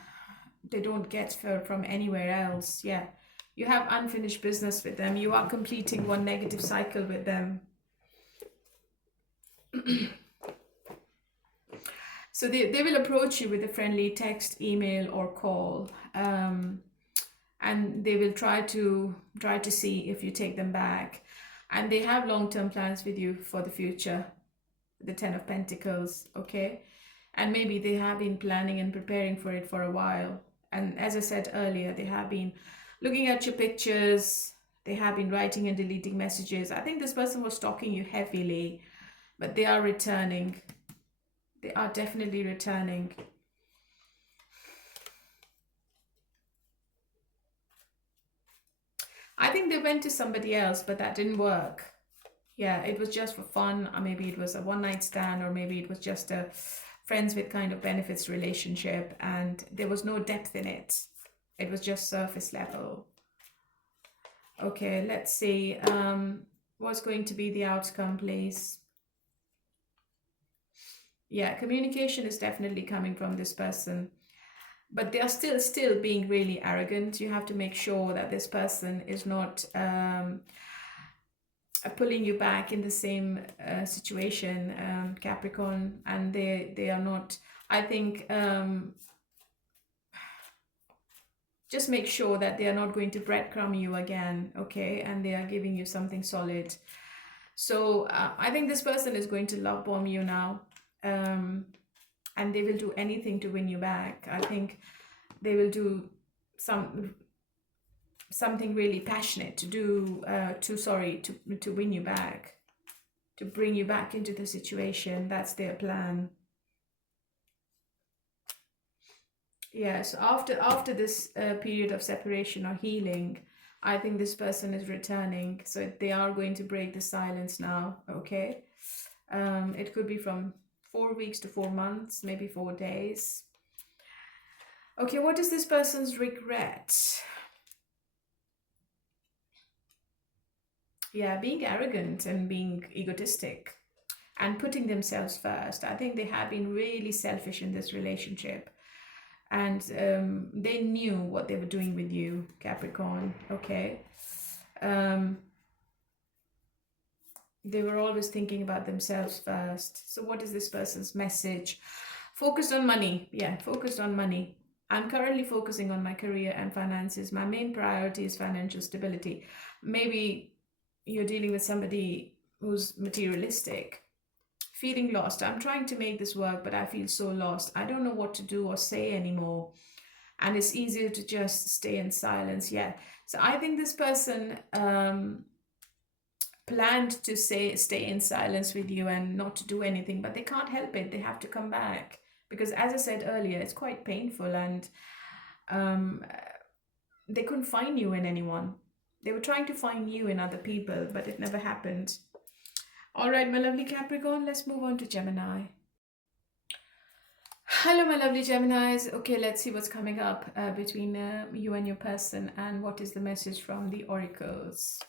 they don't get from anywhere else. Yeah, you have unfinished business with them. You are completing one negative cycle with them. So they will approach you with a friendly text, email, or call, and they will try to see if you take them back, and they have long-term plans with you for the future. The Ten of Pentacles, okay? And maybe they have been planning and preparing for it for a while. And as I said earlier, they have been looking at your pictures. They have been writing and deleting messages. I think this person was stalking you heavily, but they are returning. They are definitely returning. I think they went to somebody else, but that didn't work. Yeah, it was just for fun, or maybe it was a one-night stand, or maybe it was just a friends with kind of benefits relationship, and there was no depth in it. It was just surface level. Okay, let's see. What's going to be the outcome, please? Yeah, communication is definitely coming from this person, but they are still being really arrogant. You have to make sure that this person is not pulling you back in the same situation, Capricorn, and they are not. I think just make sure that they are not going to breadcrumb you again, okay? And they are giving you something solid. So I think this person is going to love bomb you now, and they will do anything to win you back. I think they will do something really passionate to win you back, to bring you back into the situation. That's their plan. Yeah, so after this period of separation or healing, I think this person is returning. So they are going to break the silence now, okay? It could be from 4 weeks to 4 months, maybe 4 days. Okay, what is this person's regret? Yeah, being arrogant and being egotistic and putting themselves first. I think they have been really selfish in this relationship. And they knew what they were doing with you, Capricorn, okay? They were always thinking about themselves first. So what is this person's message? Focused on money. Yeah, focused on money. I'm currently focusing on my career and finances. My main priority is financial stability. Maybe you're dealing with somebody who's materialistic. Feeling lost. I'm trying to make this work, but I feel so lost. I don't know what to do or say anymore. And it's easier to just stay in silence. Yeah. So I think this person planned to stay in silence with you and not to do anything, but they can't help it. They have to come back. Because as I said earlier, it's quite painful, and they couldn't find you in anyone. They were trying to find you in other people, but it never happened. All right, my lovely Capricorn, let's move on to Gemini. Hello, my lovely Geminis. Okay, let's see what's coming up between you and your person, and what is the message from the oracles.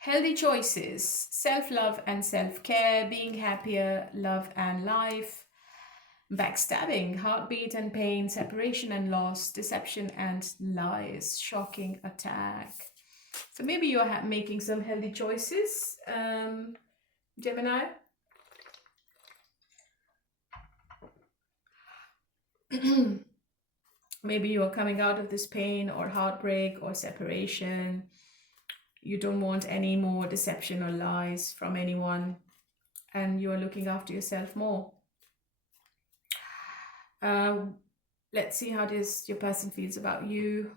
Healthy choices, self-love and self-care, being happier, love and life, backstabbing, heartbeat and pain, separation and loss, deception and lies, shocking attack. So maybe you're making some healthy choices, Gemini. Maybe you are coming out of this pain or heartbreak or separation. You don't want any more deception or lies from anyone, and you are looking after yourself more. Let's see how your person feels about you.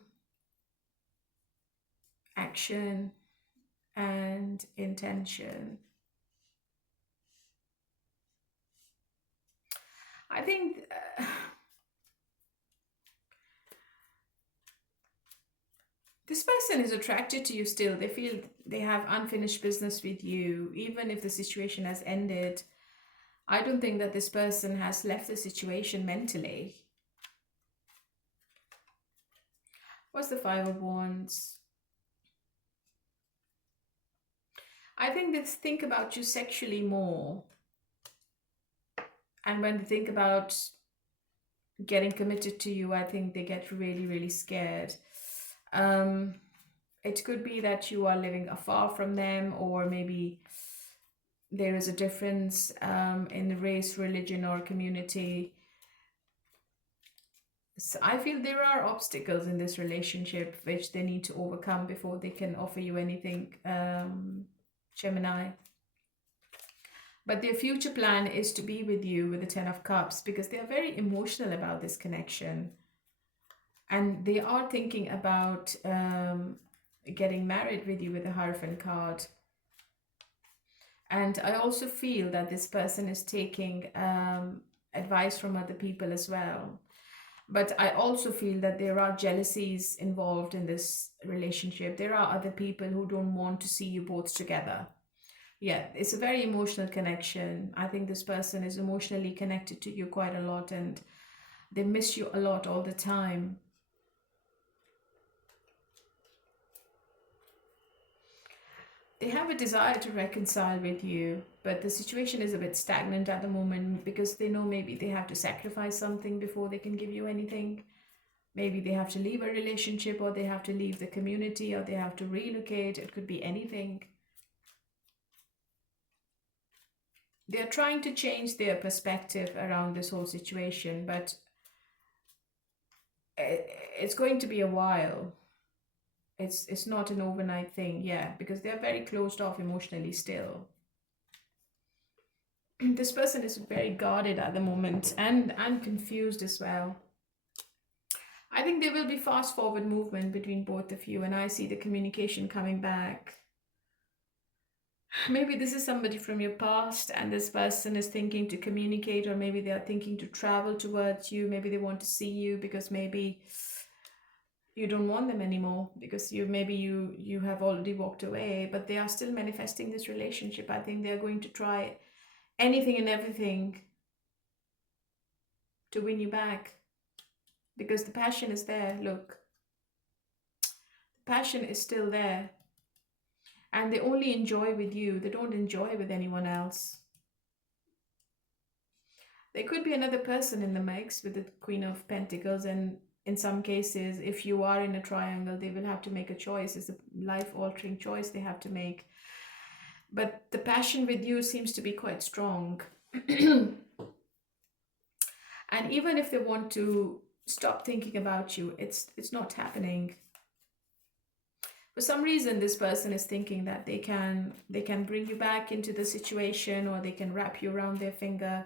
Action and intention. I think this person is attracted to you still. They feel they have unfinished business with you, even if the situation has ended. I don't think that this person has left the situation mentally. What's the Five of Wands? I think they think about you sexually more. And when they think about getting committed to you, I think they get really, really scared. It could be that you are living afar from them, or maybe there is a difference in the race, religion, or community. So I feel there are obstacles in this relationship which they need to overcome before they can offer you anything, Gemini. But their future plan is to be with you with the Ten of Cups, because they are very emotional about this connection. And they are thinking about getting married with you with the Hierophant card. And I also feel that this person is taking advice from other people as well. But I also feel that there are jealousies involved in this relationship. There are other people who don't want to see you both together. Yeah, it's a very emotional connection. I think this person is emotionally connected to you quite a lot, and they miss you a lot all the time. They have a desire to reconcile with you, but the situation is a bit stagnant at the moment, because they know maybe they have to sacrifice something before they can give you anything. Maybe they have to leave a relationship, or they have to leave the community, or they have to relocate. It could be anything. They're trying to change their perspective around this whole situation, but it's going to be a while. It's not an overnight thing, yeah, because they're very closed off emotionally still. This person is very guarded at the moment, and confused as well. I think there will be fast forward movement between both of you, and I see the communication coming back. Maybe this is somebody from your past and this person is thinking to communicate, or maybe they are thinking to travel towards you. Maybe they want to see you because maybe you don't want them anymore, because you have already walked away, but they are still manifesting this relationship. I think they are going to try anything and everything to win you back, because the passion is there. Look, the passion is still there, and they only enjoy with you. They don't enjoy with anyone else. There could be another person in the mix with the Queen of Pentacles, and in some cases, if you are in a triangle, they will have to make a choice. It's a life-altering choice they have to make. But the passion with you seems to be quite strong. And even if they want to stop thinking about you, it's not happening. For some reason, this person is thinking that they can bring you back into the situation, or they can wrap you around their finger.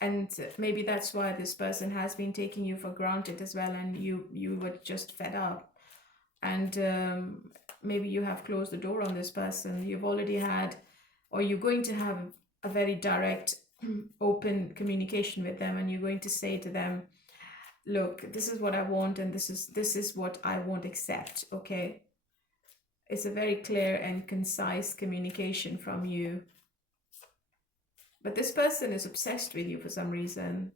And maybe that's why this person has been taking you for granted as well, and you were just fed up. And maybe you have closed the door on this person. You've already had, or you're going to have a very direct, open communication with them, and you're going to say to them, look, this is what I want, and this is what I won't accept, okay? It's a very clear and concise communication from you. But this person is obsessed with you for some reason.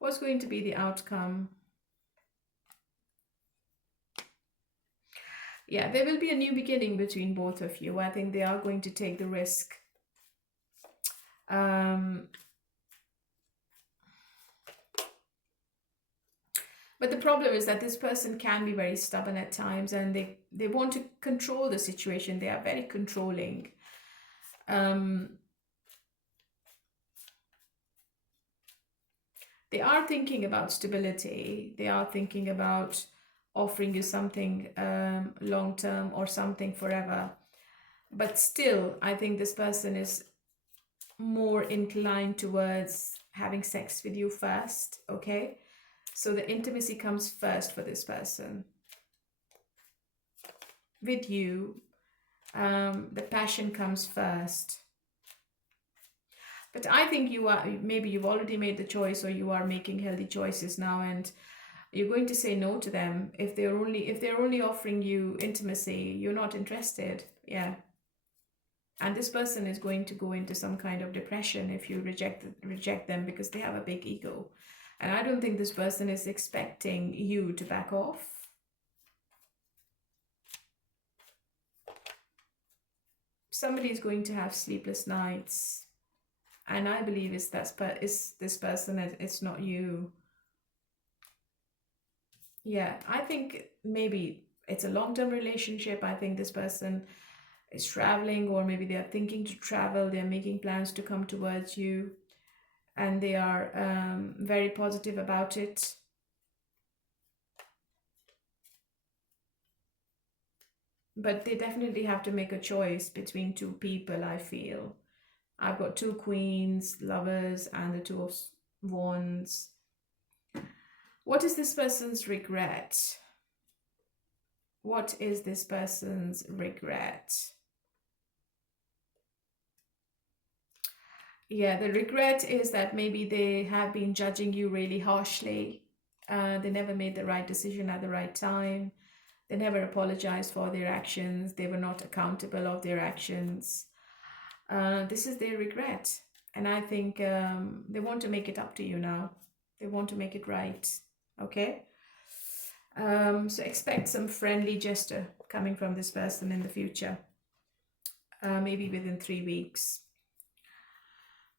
What's going to be the outcome? Yeah, there will be a new beginning between both of you. I think they are going to take the risk. But the problem is that this person can be very stubborn at times, and they want to control the situation. They are very controlling. They are thinking about stability. They are thinking about offering you something long-term or something forever. But still, I think this person is more inclined towards having sex with you first, okay? So the intimacy comes first for this person. With you, the passion comes first. But I think maybe you've already made the choice, or you are making healthy choices now, and you're going to say no to them. If they're only offering you intimacy, you're not interested. Yeah. And this person is going to go into some kind of depression if you reject them, because they have a big ego. And I don't think this person is expecting you to back off. Somebody is going to have sleepless nights. And I believe it's this person, it's not you. Yeah, I think maybe it's a long-term relationship. I think this person is traveling, or maybe they are thinking to travel. They're making plans to come towards you, and they are very positive about it. But they definitely have to make a choice between two people, I feel. I've got two queens, lovers, and the two of wands. What is this person's regret? What is this person's regret? Yeah, the regret is that maybe they have been judging you really harshly. They never made the right decision at the right time. They never apologized for their actions. They were not accountable of their actions. This is their regret. And I think they want to make it up to you now. They want to make it right. Okay? So expect some friendly gesture coming from this person in the future. Maybe within 3 weeks.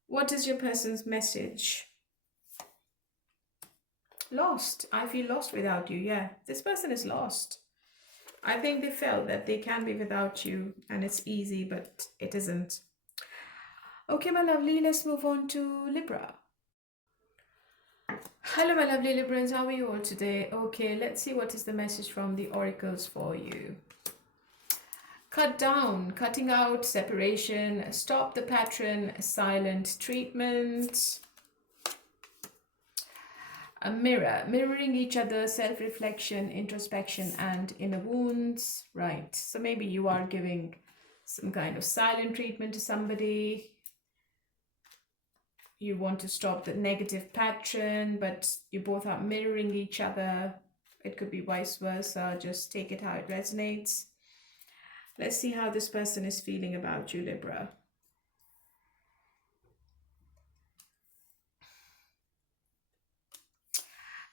What is your person's message? Lost. I feel lost without you. Yeah, this person is lost. I think they felt that they can be without you and it's easy, but it isn't. Okay, my lovely, let's move on to Libra. Hello, my lovely Librans. How are you all today? Okay, let's see what is the message from the oracles for you. Cut down, cutting out, separation, stop the pattern, silent treatment. A mirror, mirroring each other, self-reflection, introspection, and inner wounds. Right. So maybe you are giving some kind of silent treatment to somebody. You want to stop the negative pattern, but you both are mirroring each other. It could be vice versa. Just take it how it resonates. Let's see how this person is feeling about you, Libra.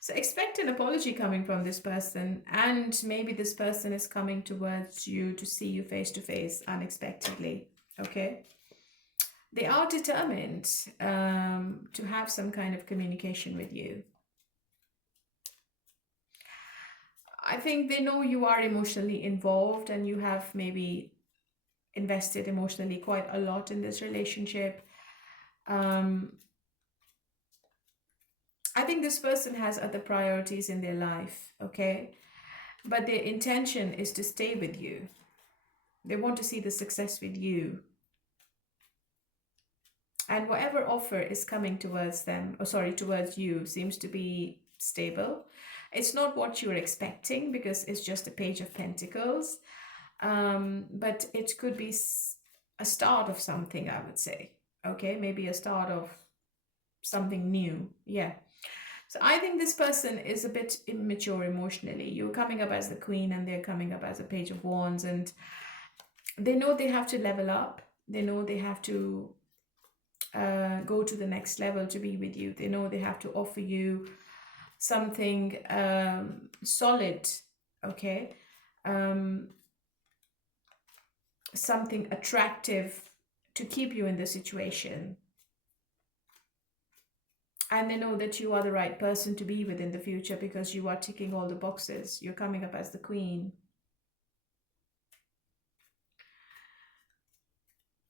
So expect an apology coming from this person, and maybe this person is coming towards you to see you face to face unexpectedly, okay? They are determined to have some kind of communication with you. I think they know you are emotionally involved and you have maybe invested emotionally quite a lot in this relationship. I think this person has other priorities in their life, okay? But their intention is to stay with you. They want to see the success with you. And whatever offer is coming towards them, towards you, seems to be stable. It's not what you're expecting because it's just a page of pentacles. But it could be a start of something, I would say. Okay, maybe a start of something new. Yeah. So I think this person is a bit immature emotionally. You're coming up as the queen and they're coming up as a page of wands, and they know they have to level up. They know they have to go to the next level to be with you. They know they have to offer you something solid, okay? Something attractive to keep you in the situation. And they know that you are the right person to be with in the future because you are ticking all the boxes. You're coming up as the queen.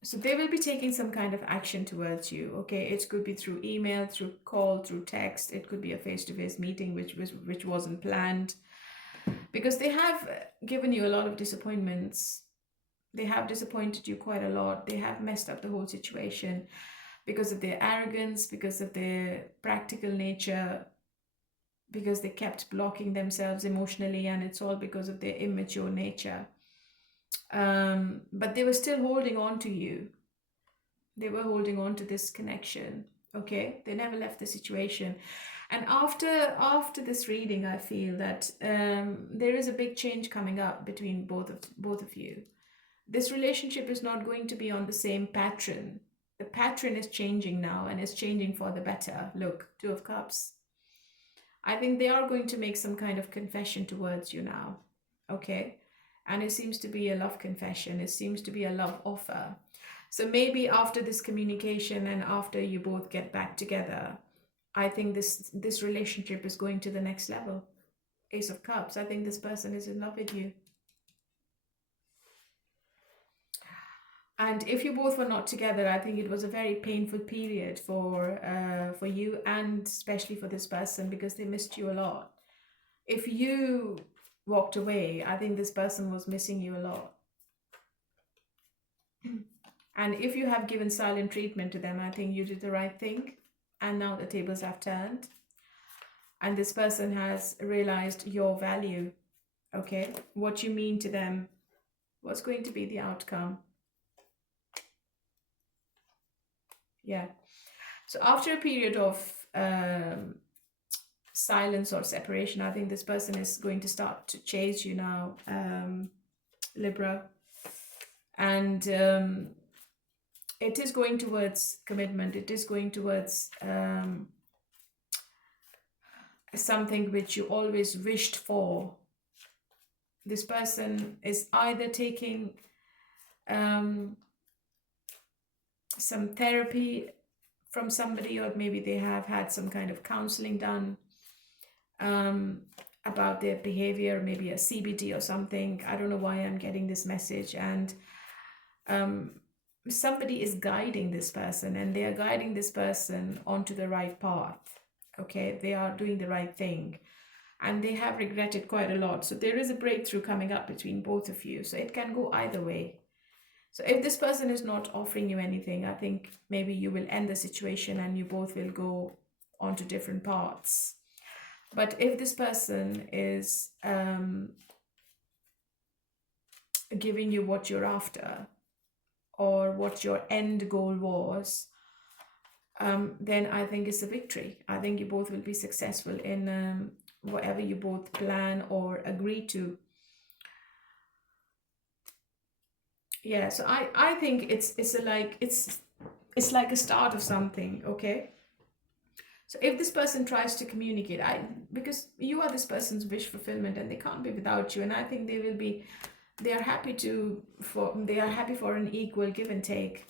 So they will be taking some kind of action towards you, okay? It could be through email, through call, through text. It could be a face-to-face meeting which wasn't planned. Because they have given you a lot of disappointments. They have disappointed you quite a lot. They have messed up the whole situation because of their arrogance, because of their practical nature, because they kept blocking themselves emotionally, and it's all because of their immature nature. But they were still holding on to you. They were holding on to this connection, okay? They never left the situation. And after this reading, I feel that there is a big change coming up between both of you. This relationship is not going to be on the same pattern. The pattern is changing now, and it's changing for the better. Look, Two of Cups. I think they are going to make some kind of confession towards you now, okay? And it seems to be a love confession. It seems to be a love offer. So maybe after this communication and after you both get back together, I think this relationship is going to the next level. Ace of Cups. I think this person is in love with you. And if you both were not together, I think it was a very painful period for you, and especially for this person, because they missed you a lot. If you walked away, I think this person was missing you a lot. And if you have given silent treatment to them, I think you did the right thing. And now the tables have turned. And this person has realized your value, okay? What you mean to them. What's going to be the outcome? Yeah. So after a period of silence or separation, I think this person is going to start to chase you now, Libra. And it is going towards commitment. It is going towards something which you always wished for. This person is either taking some therapy from somebody, or maybe they have had some kind of counseling done about their behavior, maybe a CBT or something. I don't know why I'm getting this message. And somebody is guiding this person, and they are guiding this person onto the right path. Okay, they are doing the right thing, and they have regretted quite a lot. So there is a breakthrough coming up between both of you. So it can go either way. So if this person is not offering you anything, I think maybe you will end the situation and you both will go onto different paths. But if this person is giving you what you're after or what your end goal was, then I think it's a victory. I think you both will be successful in whatever you both plan or agree to. Yeah, so I think it's like a start of something, okay? So if this person tries to communicate, because you are this person's wish fulfillment and they can't be without you, and I think they are happy for an equal give and take.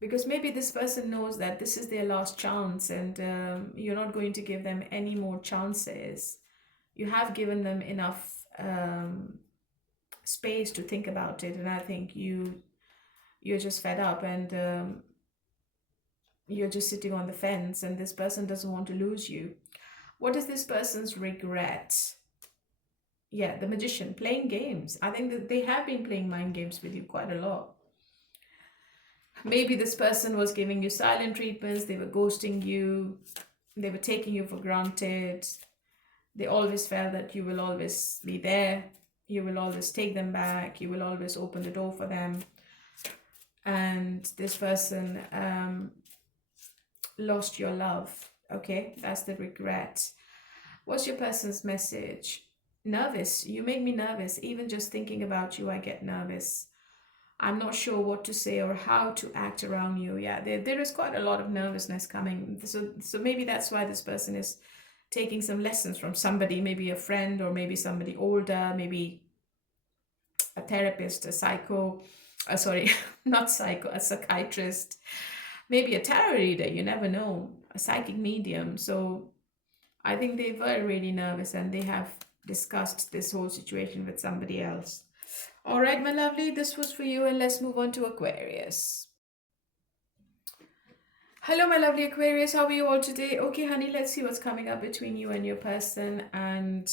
Because maybe this person knows that this is their last chance, and you're not going to give them any more chances. You have given them enough space to think about it, and I think you're just fed up, and you're just sitting on the fence, and this person doesn't want to lose you. What is this person's regret? Yeah, the Magician, playing games. I think that they have been playing mind games with you quite a lot. Maybe this person was giving you silent treatments, they were ghosting you, they were taking you for granted. They always felt that you will always be there, you will always take them back, you will always open the door for them. And this person lost your love, okay? That's the regret. What's your person's message? Nervous. You make me nervous. Even just thinking about you, I get nervous. I'm not sure what to say or how to act around you. Yeah, there is quite a lot of nervousness coming. So maybe that's why this person is taking some lessons from somebody, maybe a friend or maybe somebody older, maybe a therapist, a psychiatrist, maybe a tarot reader, you never know, a psychic medium. So I think they were really nervous and they have discussed this whole situation with somebody else. All right, my lovely, this was for you, and let's move on to Aquarius. Hello, my lovely Aquarius. How are you all today? Okay, honey, let's see what's coming up between you and your person, and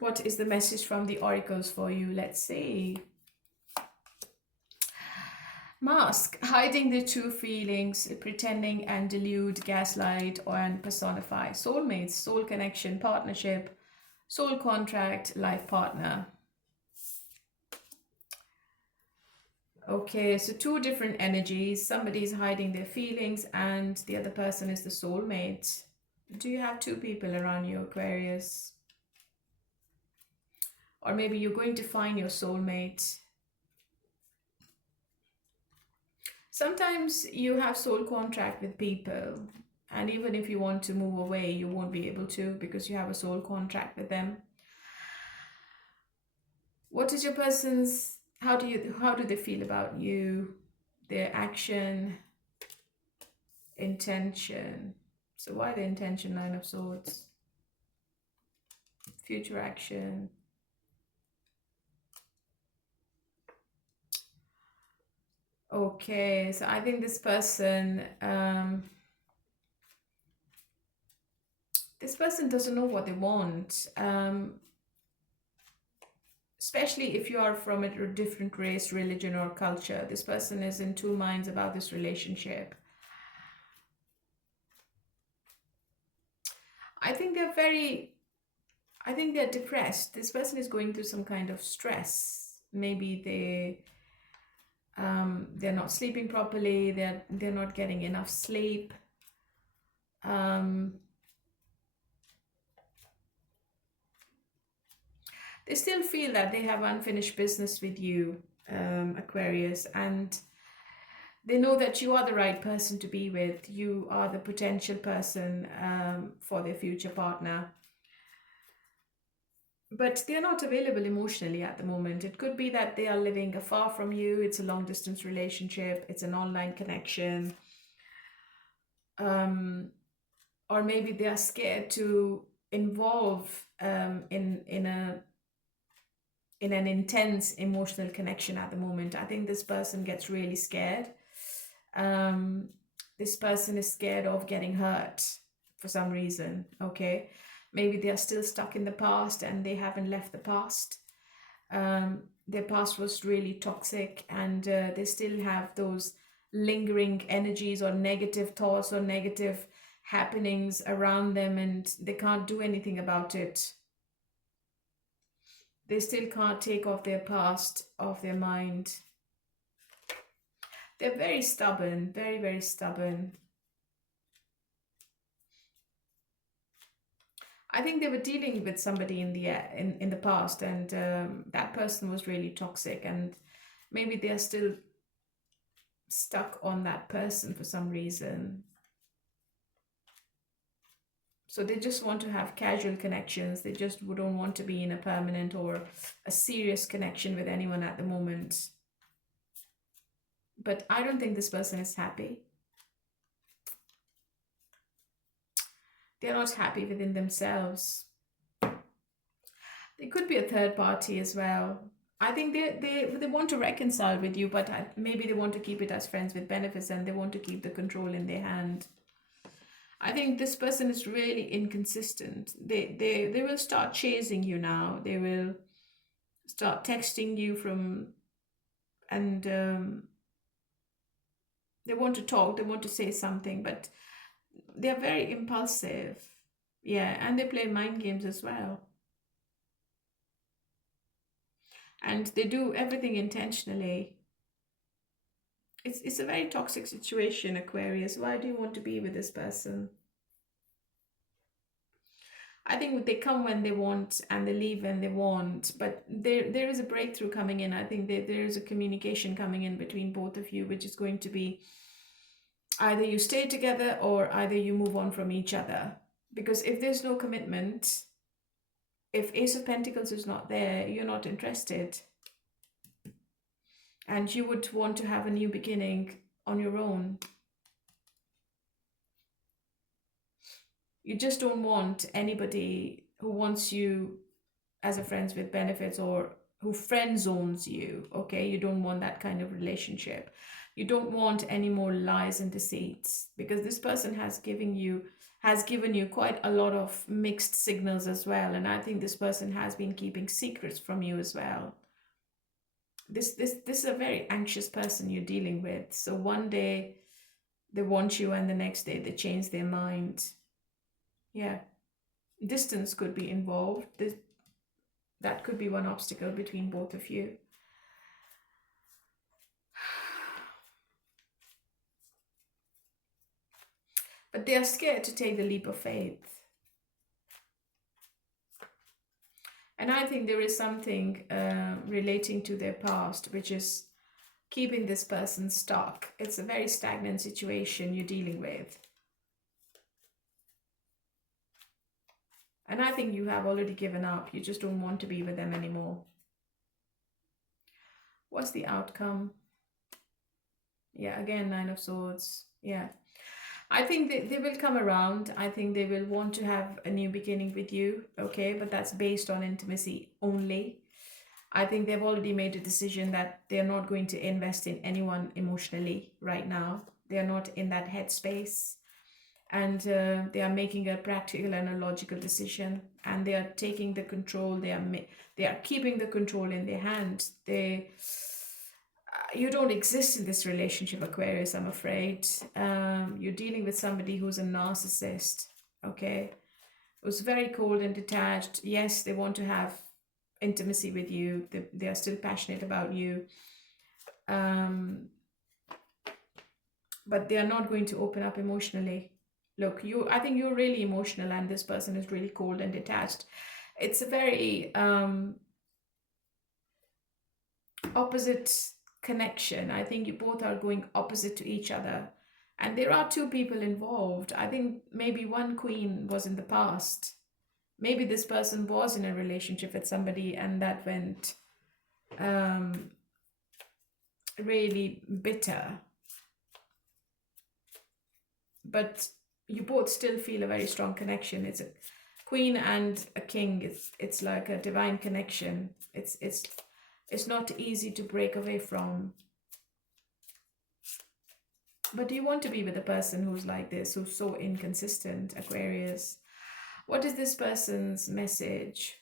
what is the message from the oracles for you? Let's see. Mask, hiding the true feelings, pretending and delude, gaslight, and personify. Soulmates, soul connection, partnership, soul contract, life partner. Okay, so two different energies. Somebody is hiding their feelings and the other person is the soulmate. Do you have two people around you, Aquarius? Or maybe you're going to find your soulmate. Sometimes you have soul contract with people, and even if you want to move away, you won't be able to because you have a soul contract with them. What is your person's, how do they feel about you, their action, intention? So why the intention, Nine of Swords? Future action. Okay, so I think this person doesn't know what they want, especially if you are from a different race, religion, or culture. This person is in two minds about this relationship. I think they're depressed. This person is going through some kind of stress. Maybe they're not sleeping properly, they're not getting enough sleep. They still feel that they have unfinished business with you, Aquarius, and they know that you are the right person to be with. You are the potential person for their future partner. But they're not available emotionally at the moment. It could be that they are living afar from you. It's a long distance relationship. It's an online connection. Or maybe they are scared to involve in an intense emotional connection at the moment. I think this person gets really scared. This person is scared of getting hurt for some reason, okay? Maybe they are still stuck in the past and they haven't left the past. Their past was really toxic, and they still have those lingering energies or negative thoughts or negative happenings around them and they can't do anything about it. They still can't take off their past off their mind. They're very stubborn, very, very stubborn. I think they were dealing with somebody in the past, and that person was really toxic, and maybe they are still stuck on that person for some reason. So they just want to have casual connections. They just don't want to be in a permanent or a serious connection with anyone at the moment. But I don't think this person is happy. They're not happy within themselves. They could be a third party as well. I think they want to reconcile with you, but maybe they want to keep it as friends with benefits, and they want to keep the control in their hand. I think this person is really inconsistent. They will start chasing you now. They will start texting you and they want to talk, they want to say something, but they're very impulsive. Yeah, and they play mind games as well. And they do everything intentionally. It's a very toxic situation, Aquarius. Why do you want to be with this person? I think they come when they want and they leave when they want, but there is a breakthrough coming in. I think there is a communication coming in between both of you, which is going to be either you stay together or either you move on from each other. Because if there's no commitment, if Ace of Pentacles is not there, you're not interested. And you would want to have a new beginning on your own. You just don't want anybody who wants you as a friends with benefits or who friend zones you, okay? You don't want that kind of relationship. You don't want any more lies and deceits, because this person has given you quite a lot of mixed signals as well. And I think this person has been keeping secrets from you as well. This is a very anxious person you're dealing with. So one day they want you and the next day they change their mind. Yeah. Distance could be involved. That could be one obstacle between both of you. But they are scared to take the leap of faith. And I think there is something relating to their past, which is keeping this person stuck. It's a very stagnant situation you're dealing with. And I think you have already given up. You just don't want to be with them anymore. What's the outcome? Yeah, again, Nine of Swords. Yeah. I think they will come around. I think they will want to have a new beginning with you, okay? But that's based on intimacy only. I think they've already made a decision that they're not going to invest in anyone emotionally right now. They're not in that headspace. And they are making a practical and a logical decision. And they are taking the control. They are keeping the control in their hand. You don't exist in this relationship, Aquarius, I'm afraid. You're dealing with somebody who's a narcissist, okay? Who's very cold and detached. Yes, they want to have intimacy with you. They are still passionate about you. But they are not going to open up emotionally. Look, I think you're really emotional and this person is really cold and detached. It's a very opposite connection. I think you both are going opposite to each other. And there are two people involved. I think maybe one queen was in the past. Maybe this person was in a relationship with somebody and that went really bitter. But you both still feel a very strong connection. It's a queen and a king. It's like a divine connection. It's not easy to break away from. But do you want to be with a person who's like this, who's so inconsistent, Aquarius? What is this person's message?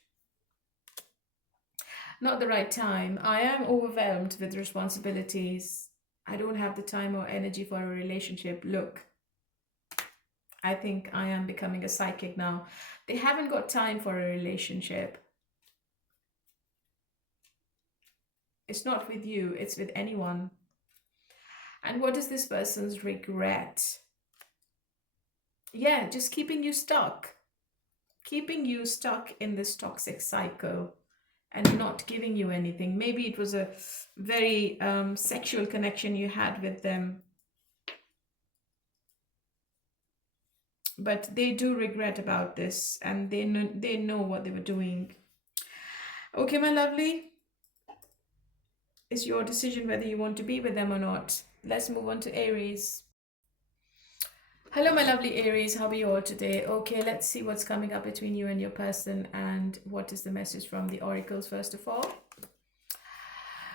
Not the right time. I am overwhelmed with responsibilities. I don't have the time or energy for a relationship. Look, I think I am becoming a psychic now. They haven't got time for a relationship. It's not with you, it's with anyone. And what is this person's regret? Yeah, just keeping you stuck. Keeping you stuck in this toxic cycle and not giving you anything. Maybe it was a very sexual connection you had with them. But they do regret about this, and they know what they were doing. Okay, my lovely. It's your decision whether you want to be with them or not. Let's move on to Aries. Hello, my lovely Aries. How are you all today? Okay, let's see what's coming up between you and your person, and what is the message from the oracles first of all.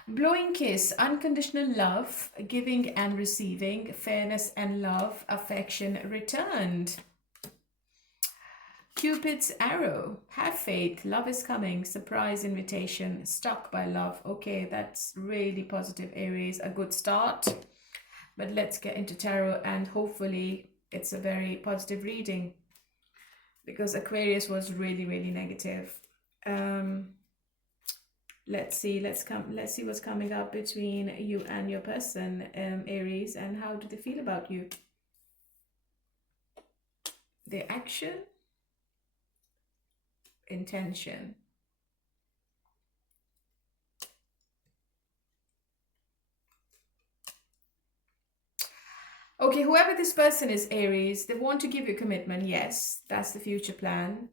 Blowing kiss, unconditional love, giving and receiving, fairness and love, affection returned. Cupid's arrow, have faith, love is coming, surprise invitation, stuck by love. Okay, that's really positive, Aries, a good start. But let's get into tarot, and hopefully it's a very positive reading, because Aquarius was really, really negative. Let's see what's coming up between you and your person, Aries, and how do they feel about you? Their action, intention. Okay, whoever this person is, Aries, they want to give you commitment. Yes, that's the future plan.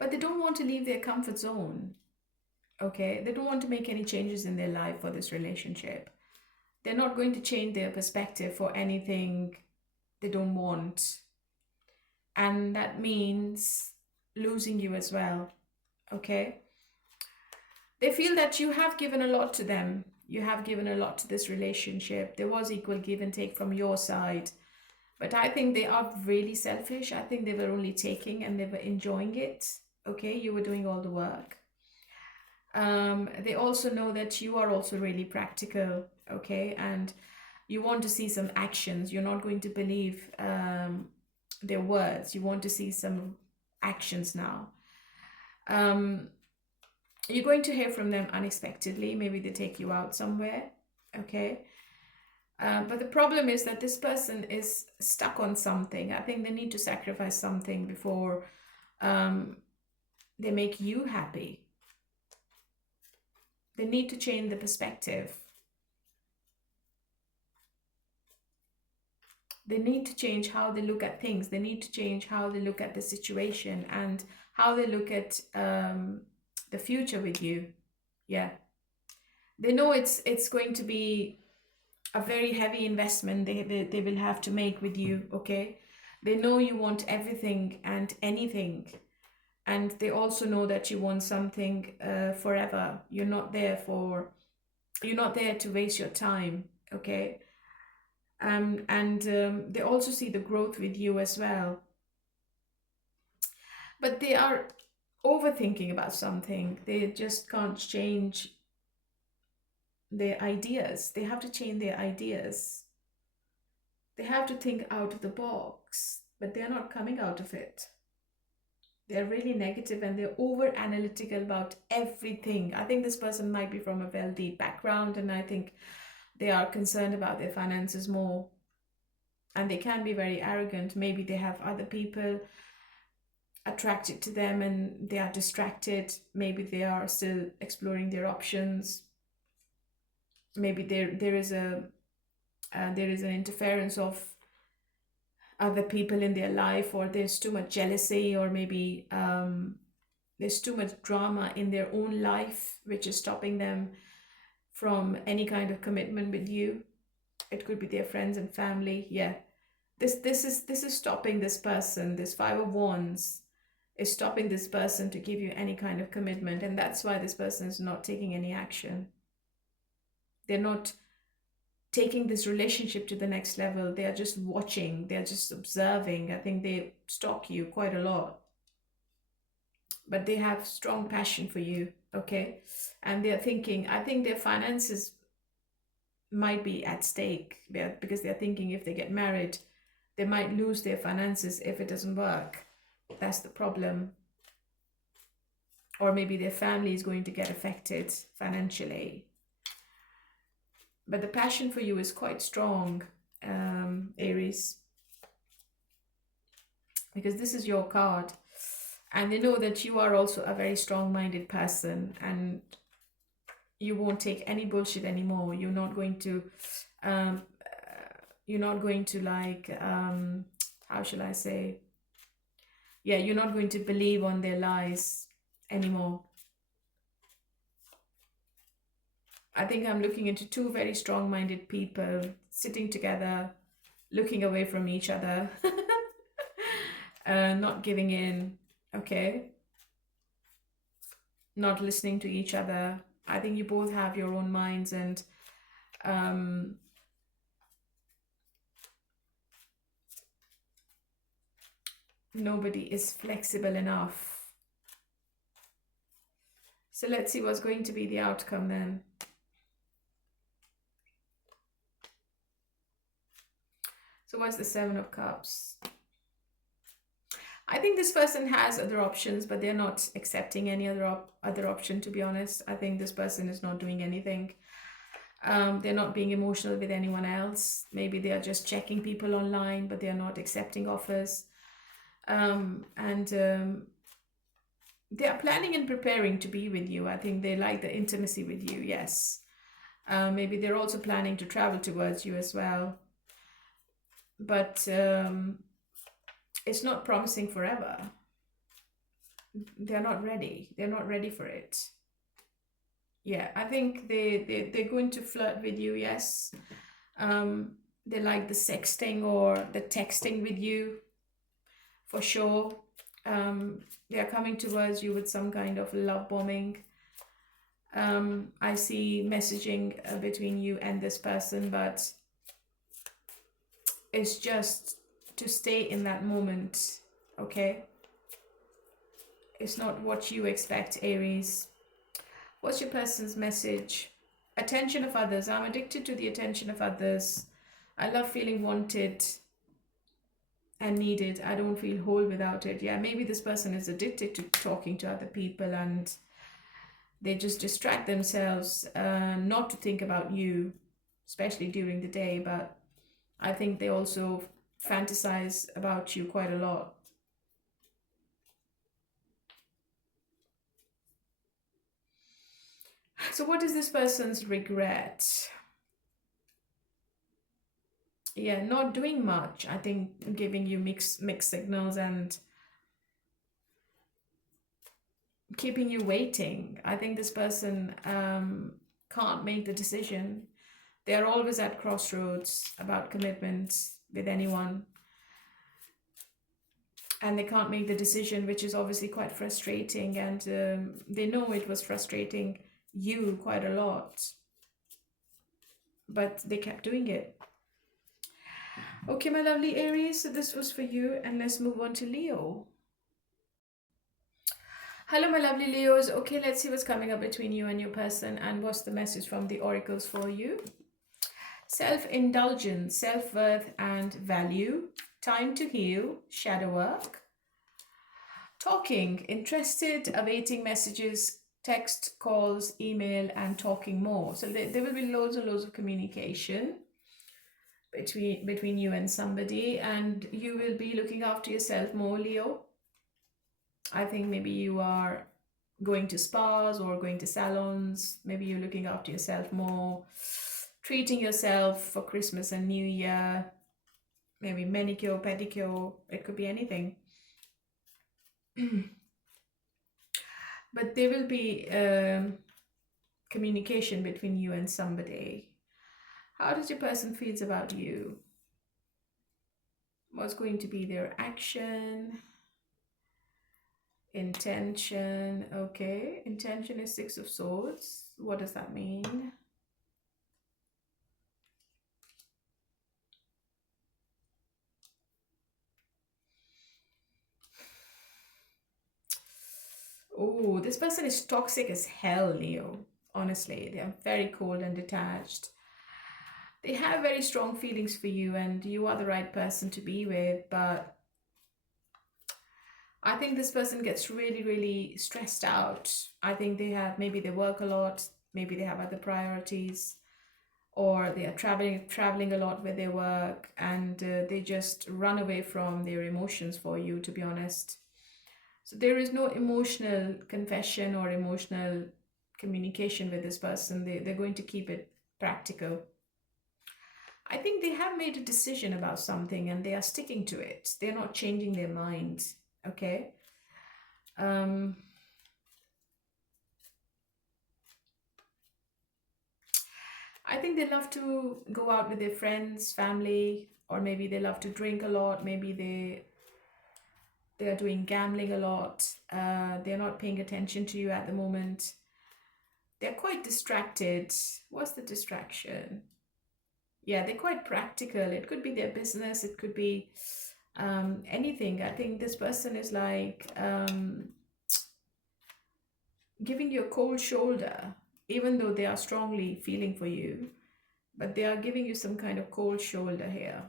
But they don't want to leave their comfort zone. Okay, they don't want to make any changes in their life for this relationship. They're not going to change their perspective for anything they don't want. And that means losing you as well. Okay, they feel that you have given a lot to them. You have given a lot to this relationship. There was equal give and take from your side. But I think they are really selfish. I think they were only taking and they were enjoying it. Okay, you were doing all the work. They also know that you are also really practical. Okay, and you want to see some actions. You're not going to believe their words. You want to see some actions now. You're going to hear from them unexpectedly. Maybe they take you out somewhere. Okay. But the problem is that this person is stuck on something. I think they need to sacrifice something before they make you happy. They need to change the perspective. They need to change how they look at things. They need to change how they look at the situation and how they look at the future with you. Yeah. They know it's going to be a very heavy investment they will have to make with you. Okay. They know you want everything and anything. And they also know that you want something forever. You're not there to waste your time. Okay. They also see the growth with you as well. But they are overthinking about something. They just can't change their ideas. They have to change their ideas. They have to think out of the box, but they're not coming out of it. They're really negative and they're over analytical about everything. I think this person might be from a wealthy background, and I think they are concerned about their finances more. And they can be very arrogant. Maybe they have other people attracted to them and they are distracted. Maybe they are still exploring their options. Maybe there is an interference of other people in their life, or there's too much jealousy, or maybe there's too much drama in their own life which is stopping them from any kind of commitment with you. It could be their friends and family. Yeah, this is stopping this person. This Five of Wands is stopping this person to give you any kind of commitment, and that's why this person is not taking any action. They're not taking this relationship to the next level. They are just watching. They are just observing. I think they stalk you quite a lot, but they have strong passion for you. Okay, and they're thinking, I think their finances might be at stake because they're thinking if they get married, They might lose their finances if it doesn't work. That's the problem. Or maybe their family is going to get affected financially. But the passion for you is quite strong, Aries, because this is your card. And they know that you are also a very strong-minded person, and you won't take any bullshit anymore. You're not going to like, how shall I say? Yeah, you're not going to believe on their lies anymore. I think I'm looking into two very strong-minded people sitting together, looking away from each other, not giving in, okay? Not listening to each other. I think you both have your own minds, and nobody is flexible enough. So let's see what's going to be the outcome then. So what's the Seven of Cups? I think this person has other options, but they're not accepting any other option, to be honest. I think this person is not doing anything. They're not being emotional with anyone else. Maybe they are just checking people online, but they're not accepting offers. They are planning and preparing to be with you. I think they like the intimacy with you, yes. Maybe they're also planning to travel towards you as well. But it's not promising forever. They're not ready. They're not ready for it. Yeah, I think they're going to flirt with you, yes. They like the sexting or the texting with you, for sure. They are coming towards you with some kind of love bombing. I see messaging between you and this person, but it's just to stay in that moment, okay? It's not what you expect, Aries. What's your person's message? Attention of others. I'm addicted to the attention of others. I love feeling wanted and needed. I don't feel whole without it. Yeah, maybe this person is addicted to talking to other people, and they just distract themselves not to think about you, especially during the day, but I think they also fantasize about you quite a lot. So what is this person's regret? Yeah, not doing much. I think giving you mixed signals and keeping you waiting. I think this person can't make the decision. They are always at crossroads about commitments with anyone. And they can't make the decision, which is obviously quite frustrating. And they know it was frustrating you quite a lot. But they kept doing it. Okay, my lovely Aries, so this was for you. And let's move on to Leo. Hello, my lovely Leos. Okay, let's see what's coming up between you and your person, and what's the message from the oracles for you. Self-indulgence, self-worth and value. Time to heal, shadow work. Talking, interested, awaiting messages, text, calls, email, and talking more. So there will be loads and loads of communication between you and somebody, and you will be looking after yourself more, Leo. I think maybe you are going to spas or going to salons. Maybe you're looking after yourself more, treating yourself for Christmas and New Year. Maybe manicure, pedicure. It could be anything. But there will be communication between you and somebody. How does your person feels about you? What's going to be their action? Intention. Okay, intention is Six of Swords. What does that mean? Oh, this person is toxic as hell, Leo. Honestly, they are very cold and detached. They have very strong feelings for you and you are the right person to be with, but I think this person gets really, really stressed out. I think maybe they work a lot, maybe they have other priorities, or they are traveling a lot with their work, and they just run away from their emotions for you, to be honest. So there is no emotional confession or emotional communication with this person. They're going to keep it practical. I think they have made a decision about something and they are sticking to it. They're not changing their mind. Okay. Um, I think they love to go out with their friends, family, or maybe they love to drink a lot. Maybe they are doing gambling a lot. They're not paying attention to you at the moment. They're quite distracted. What's the distraction? Yeah, they're quite practical. It could be their business. It could be anything. I think this person is like giving you a cold shoulder, even though they are strongly feeling for you, but they are giving you some kind of cold shoulder here.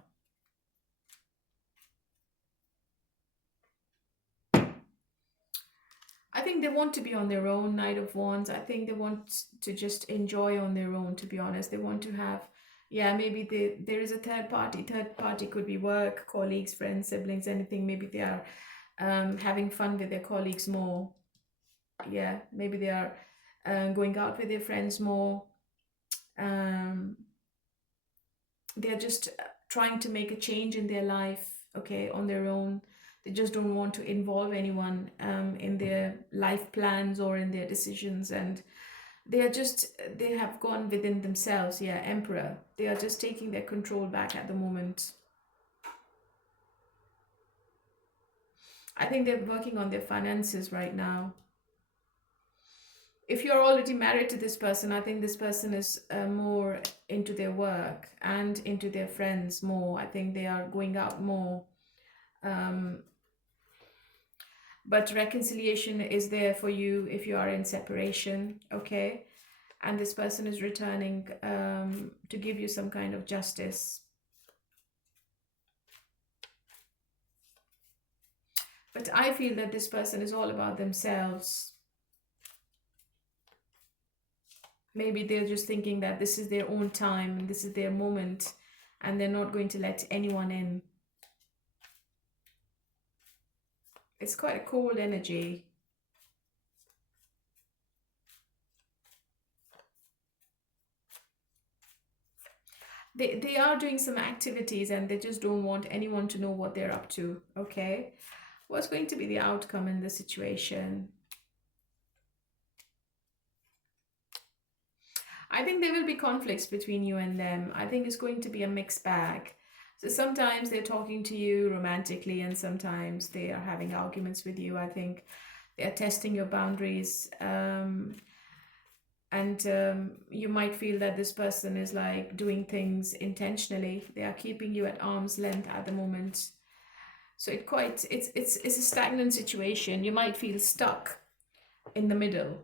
I think they want to be on their own, Knight of Wands. I think they want to just enjoy on their own, to be honest. They want to have, yeah, maybe there is a third party. Third party could be work, colleagues, friends, siblings, anything. Maybe they are having fun with their colleagues more. Yeah, maybe they are going out with their friends more. They are just trying to make a change in their life, okay, on their own. They just don't want to involve anyone in their life plans or in their decisions, and they have gone within themselves. Yeah, Emperor. They are just taking their control back at the moment. I think they're working on their finances right now. If you're already married to this person, I think this person is more into their work and into their friends more. I think they are going out more. But reconciliation is there for you if you are in separation, okay? And this person is returning to give you some kind of justice. But I feel that this person is all about themselves. Maybe they're just thinking that this is their own time and this is their moment and they're not going to let anyone in. It's quite a cold energy. They are doing some activities and they just don't want anyone to know what they're up to, okay? What's going to be the outcome in this situation? I think there will be conflicts between you and them. I think it's going to be a mixed bag. So sometimes they're talking to you romantically and sometimes they are having arguments with you. I think they are testing your boundaries. You might feel that this person is like doing things intentionally. They are keeping you at arm's length at the moment. So it's a stagnant situation. You might feel stuck in the middle.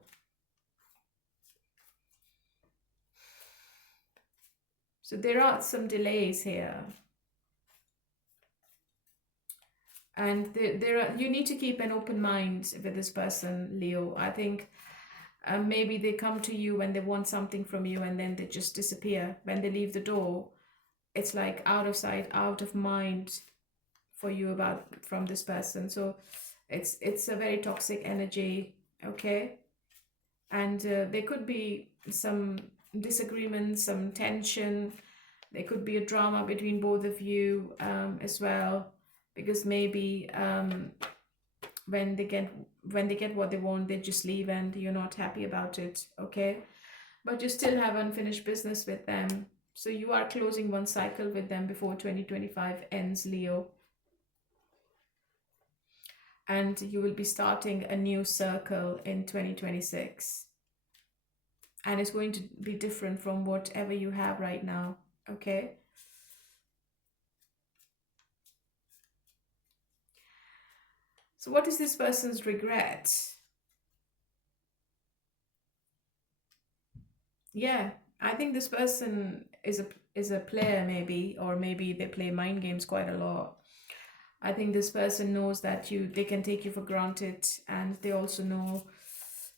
So there are some delays here. And you need to keep an open mind with this person, Leo. I think maybe they come to you when they want something from you and then they just disappear. When they leave the door, it's like out of sight, out of mind for you from this person. So it's a very toxic energy, okay? And there could be some disagreements, some tension. There could be a drama between both of you as well, because maybe when they get what they want, they just leave and you're not happy about it, okay? But you still have unfinished business with them. So you are closing one cycle with them before 2025 ends, Leo. And you will be starting a new circle in 2026. And it's going to be different from whatever you have right now, okay? So what is this person's regret? Yeah, I think this person is is a player maybe, or maybe they play mind games quite a lot. I think this person knows that they can take you for granted, and they also know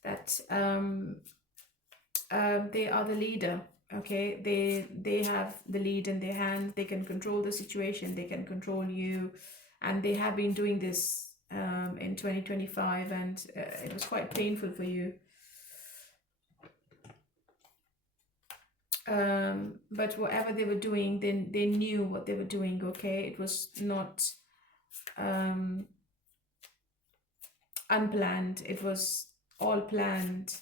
that they are the leader. Okay, they have the lead in their hands. They can control the situation. They can control you, and they have been doing this in 2025, and it was quite painful for you. But whatever they were doing, they knew what they were doing. Okay, it was not unplanned. It was all planned.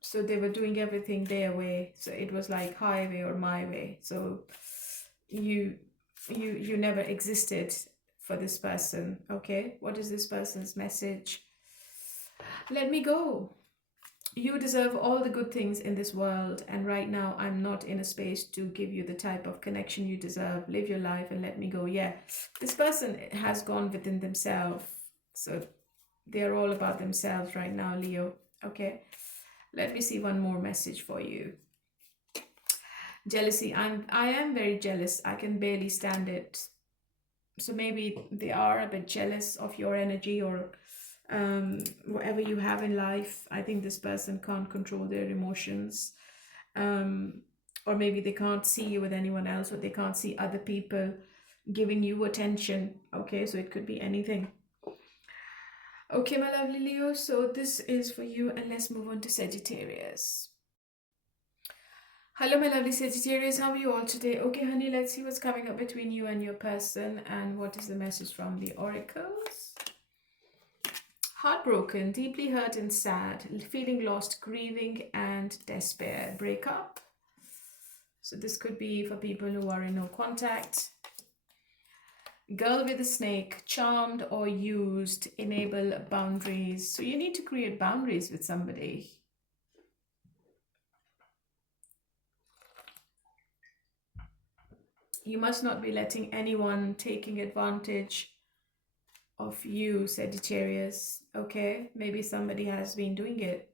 So they were doing everything their way. So it was like highway or my way. So you never existed for this person. Okay, what is this person's message? Let me go. You deserve all the good things in this world, and right now I'm not in a space to give you the type of connection you deserve. Live your life and let me go. Yeah, this person has gone within themselves, so they're all about themselves right now, Leo. Okay, let me see one more message for you. Jealousy. I am very jealous. I can barely stand it. So maybe they are a bit jealous of your energy, or whatever you have in life. I think this person can't control their emotions, or maybe they can't see you with anyone else, or they can't see other people giving you attention. Okay, so it could be anything. Okay, my lovely Leo, so this is for you, and let's move on to Sagittarius. Hello, my lovely Sagittarius. How are you all today? Okay, honey, let's see what's coming up between you and your person, and what is the message from the oracles. Heartbroken, deeply hurt and sad, feeling lost, grieving and despair, breakup. So this could be for people who are in no contact. Girl with a snake, charmed or used, enable boundaries. So you need to create boundaries with somebody. You must not be letting anyone taking advantage of you, Sagittarius. Okay, maybe somebody has been doing it.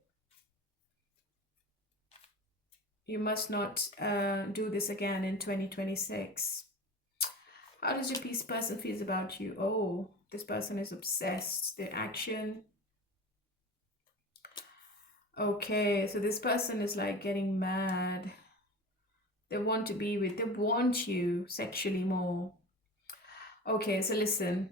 You must not do this again in 2026. How does your peace person feels about you? Oh, this person is obsessed. Their action. Okay, so this person is like getting mad. They want to be with, they want you sexually more. Okay, so listen.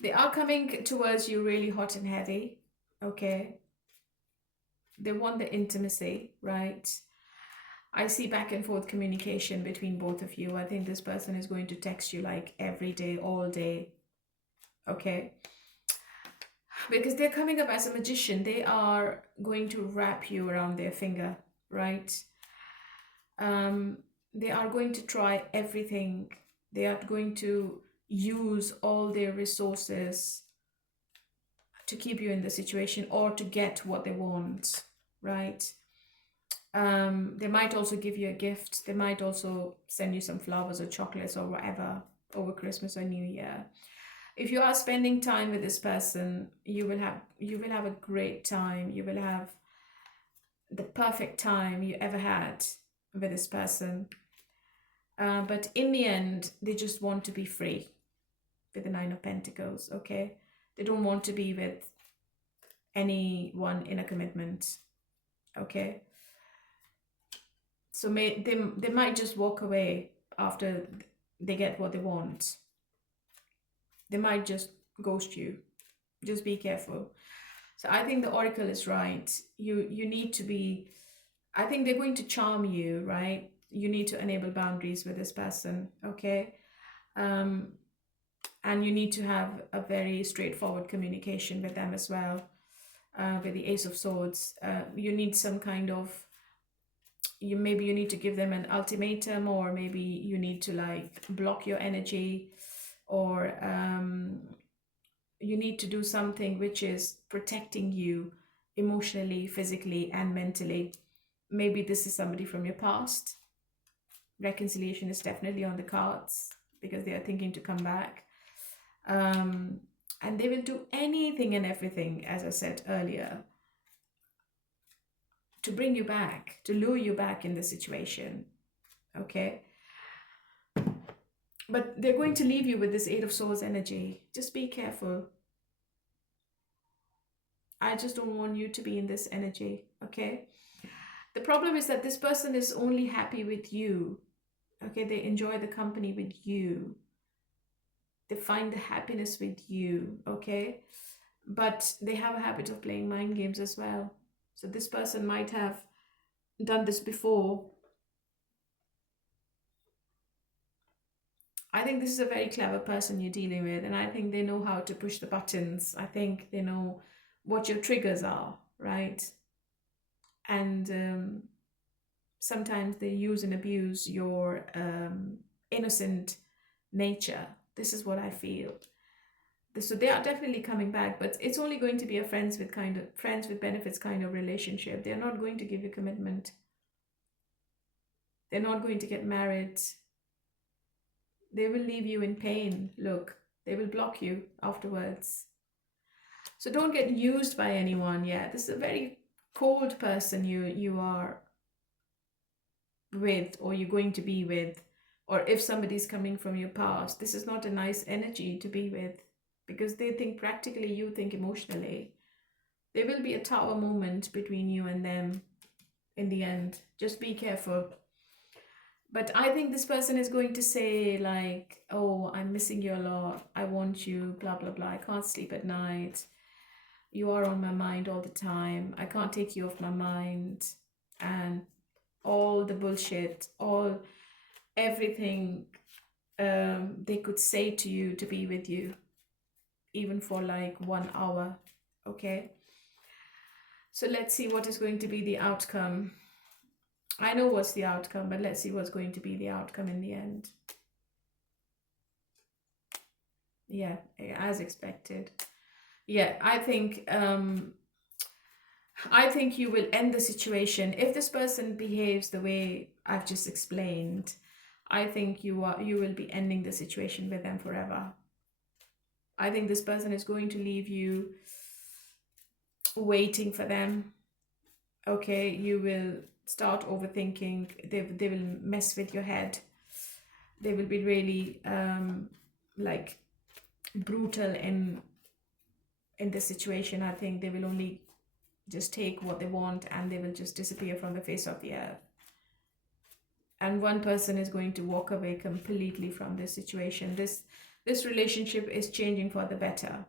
They are coming towards you really hot and heavy. Okay. They want the intimacy, right? I see back and forth communication between both of you. I think this person is going to text you like every day, all day. Okay. Because they're coming up as a magician. They are going to wrap you around their finger, right? They are going to try everything. They are going to use all their resources to keep you in the situation, or to get what they want, right? They might also give you a gift. They might also send you some flowers or chocolates or whatever over Christmas or New Year. If you are spending time with this person, you will have a great time. You will have the perfect time you ever had with this person. But in the end, they just want to be free with the Nine of Pentacles, okay? They don't want to be with anyone in a commitment, okay? So they might just walk away after they get what they want. They might just ghost you. Just be careful. So I think the oracle is right. You need to be, I think they're going to charm you, right? You need to enable boundaries with this person, okay? And you need to have a very straightforward communication with them as well. With the Ace of Swords, you need some kind of, maybe you need to give them an ultimatum, or maybe you need to like block your energy, or you need to do something which is protecting you emotionally, physically, and mentally. Maybe this is somebody from your past. Reconciliation is definitely on the cards because they are thinking to come back. And And they will do anything and everything, as I said earlier, to bring you back, to lure you back in the situation. Okay? But they're going to leave you with this Eight of Swords energy. Just be careful. I just don't want you to be in this energy. Okay? The problem is that this person is only happy with you. Okay? They enjoy the company with you. They find the happiness with you. Okay? But they have a habit of playing mind games as well. So this person might have done this before. I think this is a very clever person you're dealing with, and I think they know how to push the buttons. I think they know what your triggers are, right? And sometimes they use and abuse your innocent nature. This is what I feel. So they are definitely coming back, but it's only going to be a friends with benefits kind of relationship. They're not going to give you commitment. They're not going to get married. They will leave you in pain. Look, they will block you afterwards. So don't get used by anyone. Yeah, this is a very cold person you are with, or you're going to be with, or if somebody's coming from your past, this is not a nice energy to be with, because they think practically, you think emotionally. There will be a tower moment between you and them in the end. Just be careful. But I think this person is going to say like, oh, I'm missing you a lot. I want you, blah, blah, blah. I can't sleep at night. You are on my mind all the time. I can't take you off my mind. And all the bullshit, everything they could say to you to be with you, even for like 1 hour. Okay? So let's see what is going to be the outcome. I know what's the outcome, but let's see what's going to be the outcome in the end. Yeah, as expected. Yeah, I think you will end the situation. If this person behaves the way I've just explained, I think you will be ending the situation with them forever. I think this person is going to leave you waiting for them. Okay, you will start overthinking. They will mess with your head. They will be really like brutal in this situation. I think they will only just take what they want, and they will just disappear from the face of the earth. And one person is going to walk away completely from this situation. This relationship is changing for the better.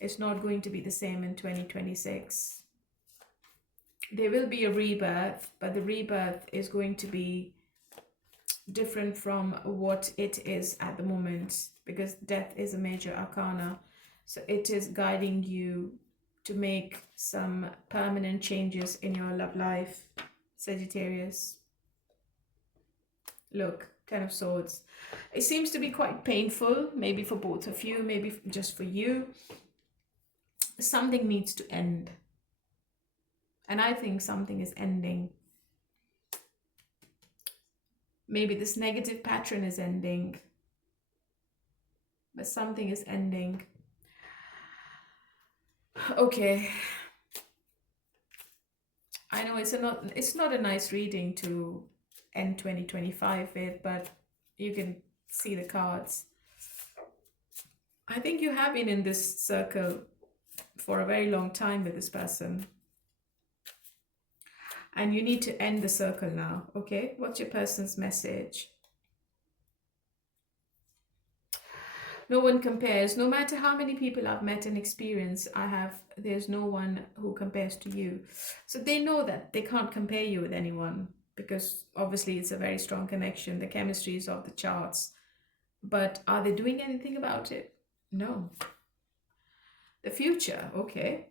It's not going to be the same in 2026. There will be a rebirth, but the rebirth is going to be different from what it is at the moment, because death is a major arcana. So it is guiding you to make some permanent changes in your love life, Sagittarius. Look, Ten of Swords. It seems to be quite painful, maybe for both of you, maybe just for you. Something needs to end. And I think something is ending. Maybe this negative pattern is ending. But something is ending. Okay. I know it's not a nice reading to end 2025 with, but you can see the cards. I think you have been in this circle for a very long time with this person. And you need to end the circle now, okay? What's your person's message? No one compares. No matter how many people I've met and experienced, there's no one who compares to you. So they know that they can't compare you with anyone, because obviously it's a very strong connection. The chemistry is off the charts. But are they doing anything about it? No. The future, okay.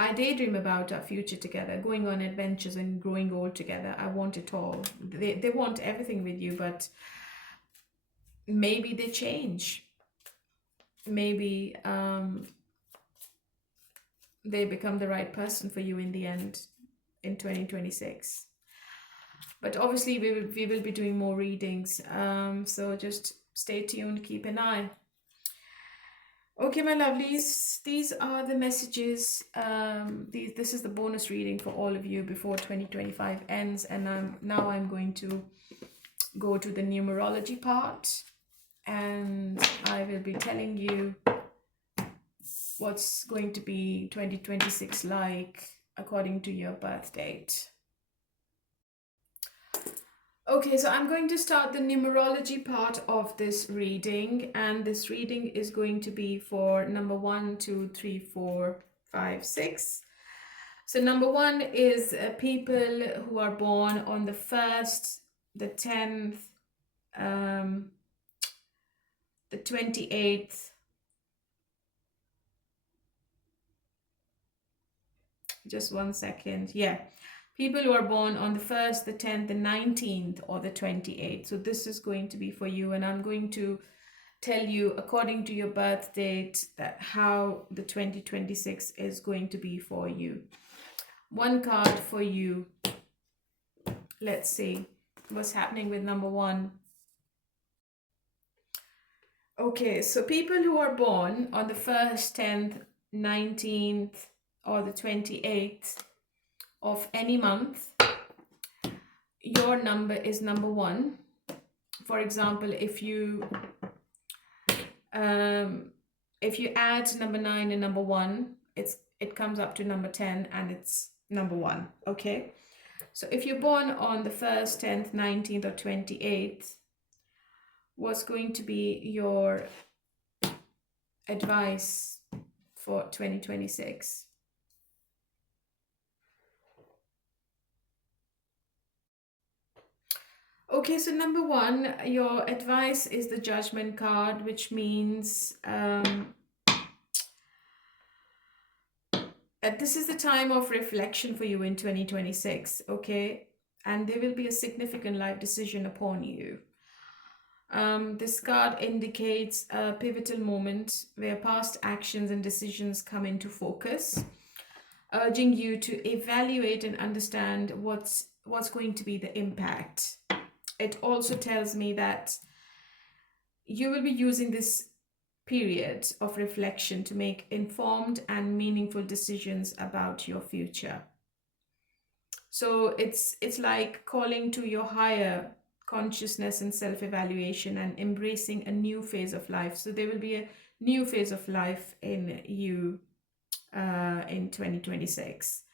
I daydream about our future together, going on adventures and growing old together. I want it all. They want everything with you, but maybe they change. Maybe they become the right person for you in the end in 2026. But obviously we will be doing more readings. So just stay tuned, keep an eye. Okay, my lovelies, these are the messages. This is the bonus reading for all of you before 2025 ends, and I'm going to go to the numerology part, and I will be telling you what's going to be 2026 like according to your birth date. Okay, so I'm going to start the numerology part of this reading, and this reading is going to be for number 1, 2, 3, 4, 5, 6. So number 1 is people who are born on the 1st, the 10th, the 28th, just one second, yeah. People who are born on the 1st, the 10th, the 19th, or the 28th. So this is going to be for you, and I'm going to tell you according to your birth date that how the 2026 is going to be for you. One card for you. Let's see what's happening with number 1. Okay, so people who are born on the 1st, 10th, 19th, or the 28th of any month, your number is number 1. For example, if you add number 9 and number 1, it comes up to number 10, and it's number 1. Okay, so if you're born on the 1st, 10th, 19th, or 28th, what's going to be your advice for 2026? Okay, so number 1, your advice is the Judgment card, which means this is the time of reflection for you in 2026, okay? And there will be a significant life decision upon you. This card indicates a pivotal moment where past actions and decisions come into focus, urging you to evaluate and understand what's going to be the impact. It also tells me that you will be using this period of reflection to make informed and meaningful decisions about your future. So it's like calling to your higher consciousness and self-evaluation and embracing a new phase of life. So there will be a new phase of life in you in 2026.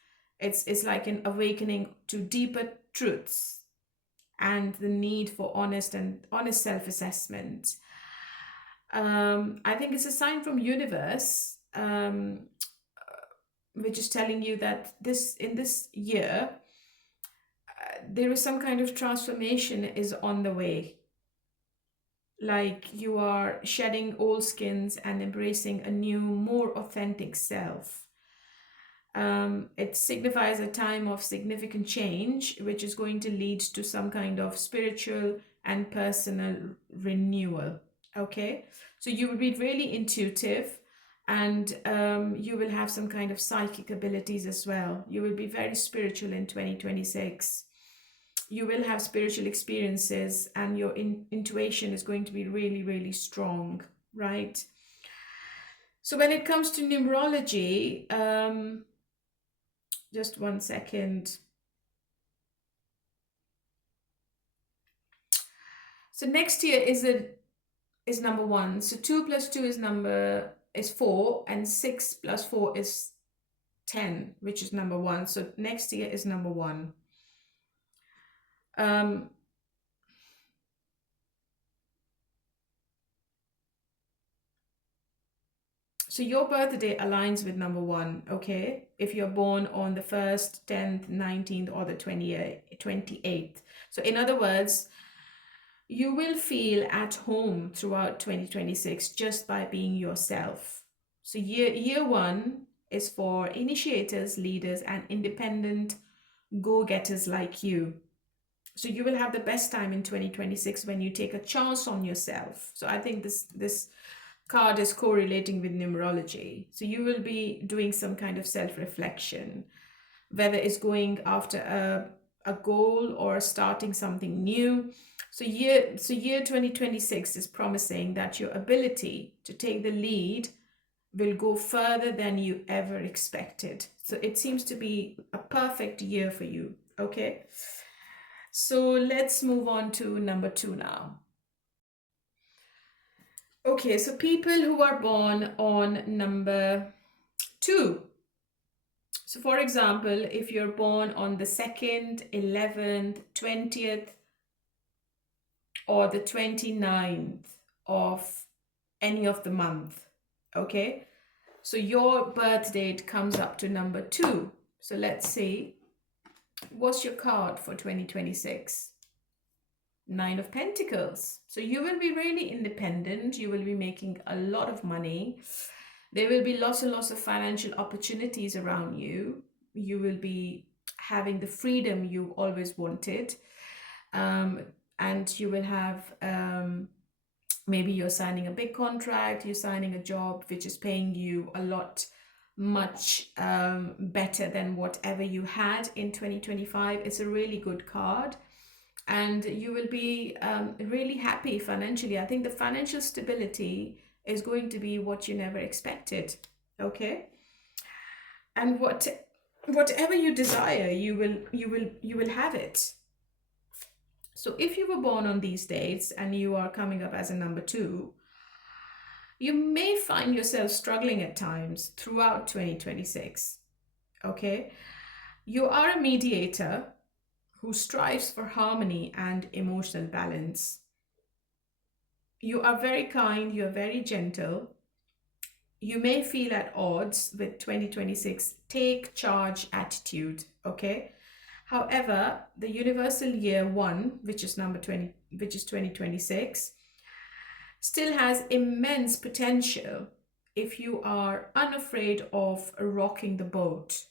It's like an awakening to deeper truths and the need for honest self-assessment. I think it's a sign from universe, which is telling you that in this year, there is some kind of transformation is on the way. Like you are shedding old skins and embracing a new, more authentic self. It signifies a time of significant change, which is going to lead to some kind of spiritual and personal renewal. Okay, so you will be really intuitive, and you will have some kind of psychic abilities as well. You will be very spiritual in 2026. You will have spiritual experiences, and your intuition is going to be really, really strong, right? So when it comes to numerology, just one second. So next year is number 1. So 2 plus 2 is 4, and 6 plus 4 is 10, which is number 1. So next year is number 1. So your birthday aligns with number 1, okay? If you're born on the 1st, 10th, 19th, or the 28th. So in other words, you will feel at home throughout 2026 just by being yourself. So year 1 is for initiators, leaders, and independent go-getters like you. So you will have the best time in 2026 when you take a chance on yourself. So I think this card is correlating with numerology. So you will be doing some kind of self-reflection, whether it's going after a goal or starting something new. So year 2026 is promising that your ability to take the lead will go further than you ever expected. So it seems to be a perfect year for you. Okay. So let's move on to number 2 now. Okay, so people who are born on number 2. So for example, if you're born on the 2nd, 11th, 20th, or the 29th of any of the month, okay? So your birth date comes up to number 2. So let's see, what's your card for 2026? 9 of Pentacles. So you will be really independent. You will be making a lot of money. There will be lots and lots of financial opportunities around you. You will be having the freedom you always wanted. And you will have, maybe you're signing a big contract, you're signing a job which is paying you a lot, much better than whatever you had in 2025. It's a really good card. And you will be really happy financially. I think the financial stability is going to be what you never expected. Okay. And whatever you desire, you will have it. So if you were born on these dates and you are coming up as a number 2, you may find yourself struggling at times throughout 2026. Okay. You are a mediator who strives for harmony and emotional balance. You are very kind, you are very gentle. You may feel at odds with 2026 take charge attitude, okay? However, the universal year 1, which is number 20, which is 2026, still has immense potential if you are unafraid of rocking the boat,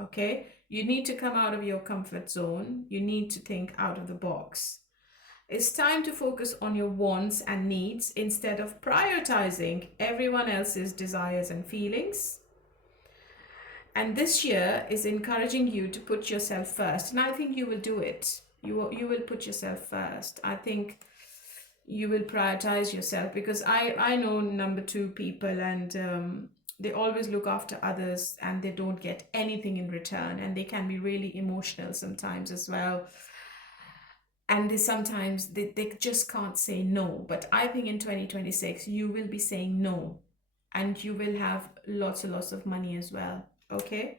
okay? You need to come out of your comfort zone. You need to think out of the box. It's time to focus on your wants and needs instead of prioritizing everyone else's desires and feelings. And this year is encouraging you to put yourself first. And I think you will do it. You will put yourself first. I think you will prioritize yourself, because I know number 2 people, and they always look after others and they don't get anything in return, and they can be really emotional sometimes as well, and they just can't say no. But I think in 2026 you will be saying no, and you will have lots and lots of money as well. Okay,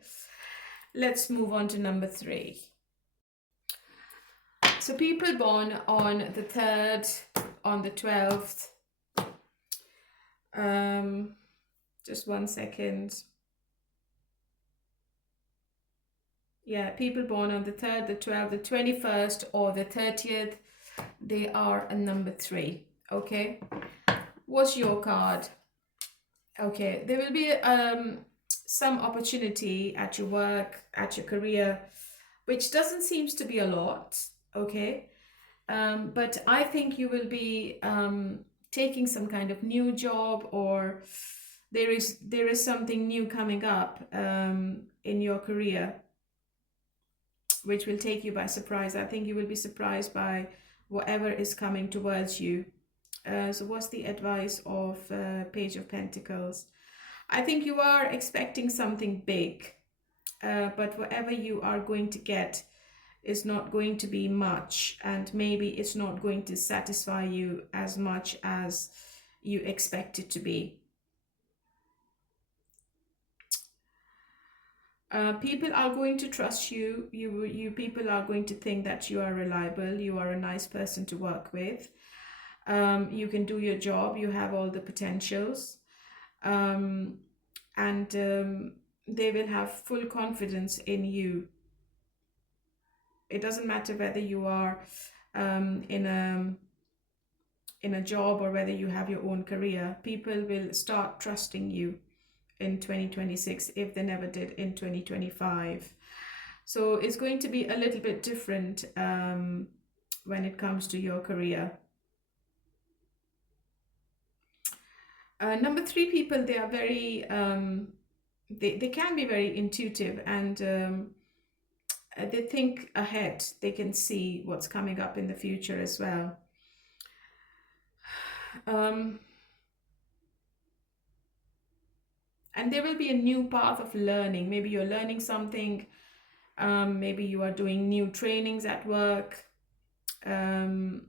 let's move on to number 3. So people born on the 3rd, on the 12th, just one second. Yeah, people born on the 3rd, the 12th, the 21st, or the 30th, they are a number 3. Okay, what's your card? Okay, there will be some opportunity at your work, at your career, which doesn't seem to be a lot. Okay, but I think you will be taking some kind of new job, or there is something new coming up in your career, which will take you by surprise. I think you will be surprised by whatever is coming towards you. So what's the advice of Page of Pentacles? I think you are expecting something big, but whatever you are going to get is not going to be much, and maybe it's not going to satisfy you as much as you expect it to be. People are going to trust you. You people are going to think that you are reliable. You are a nice person to work with. You can do your job. You have all the potentials, and they will have full confidence in you. It doesn't matter whether you are in a job or whether you have your own career. People will start trusting you in 2026 if they never did in 2025. So it's going to be a little bit different when it comes to your career. Number 3 people, they are very they can be very intuitive, and they think ahead. They can see what's coming up in the future as well. And there will be a new path of learning. Maybe you're learning something. Maybe you are doing new trainings at work. You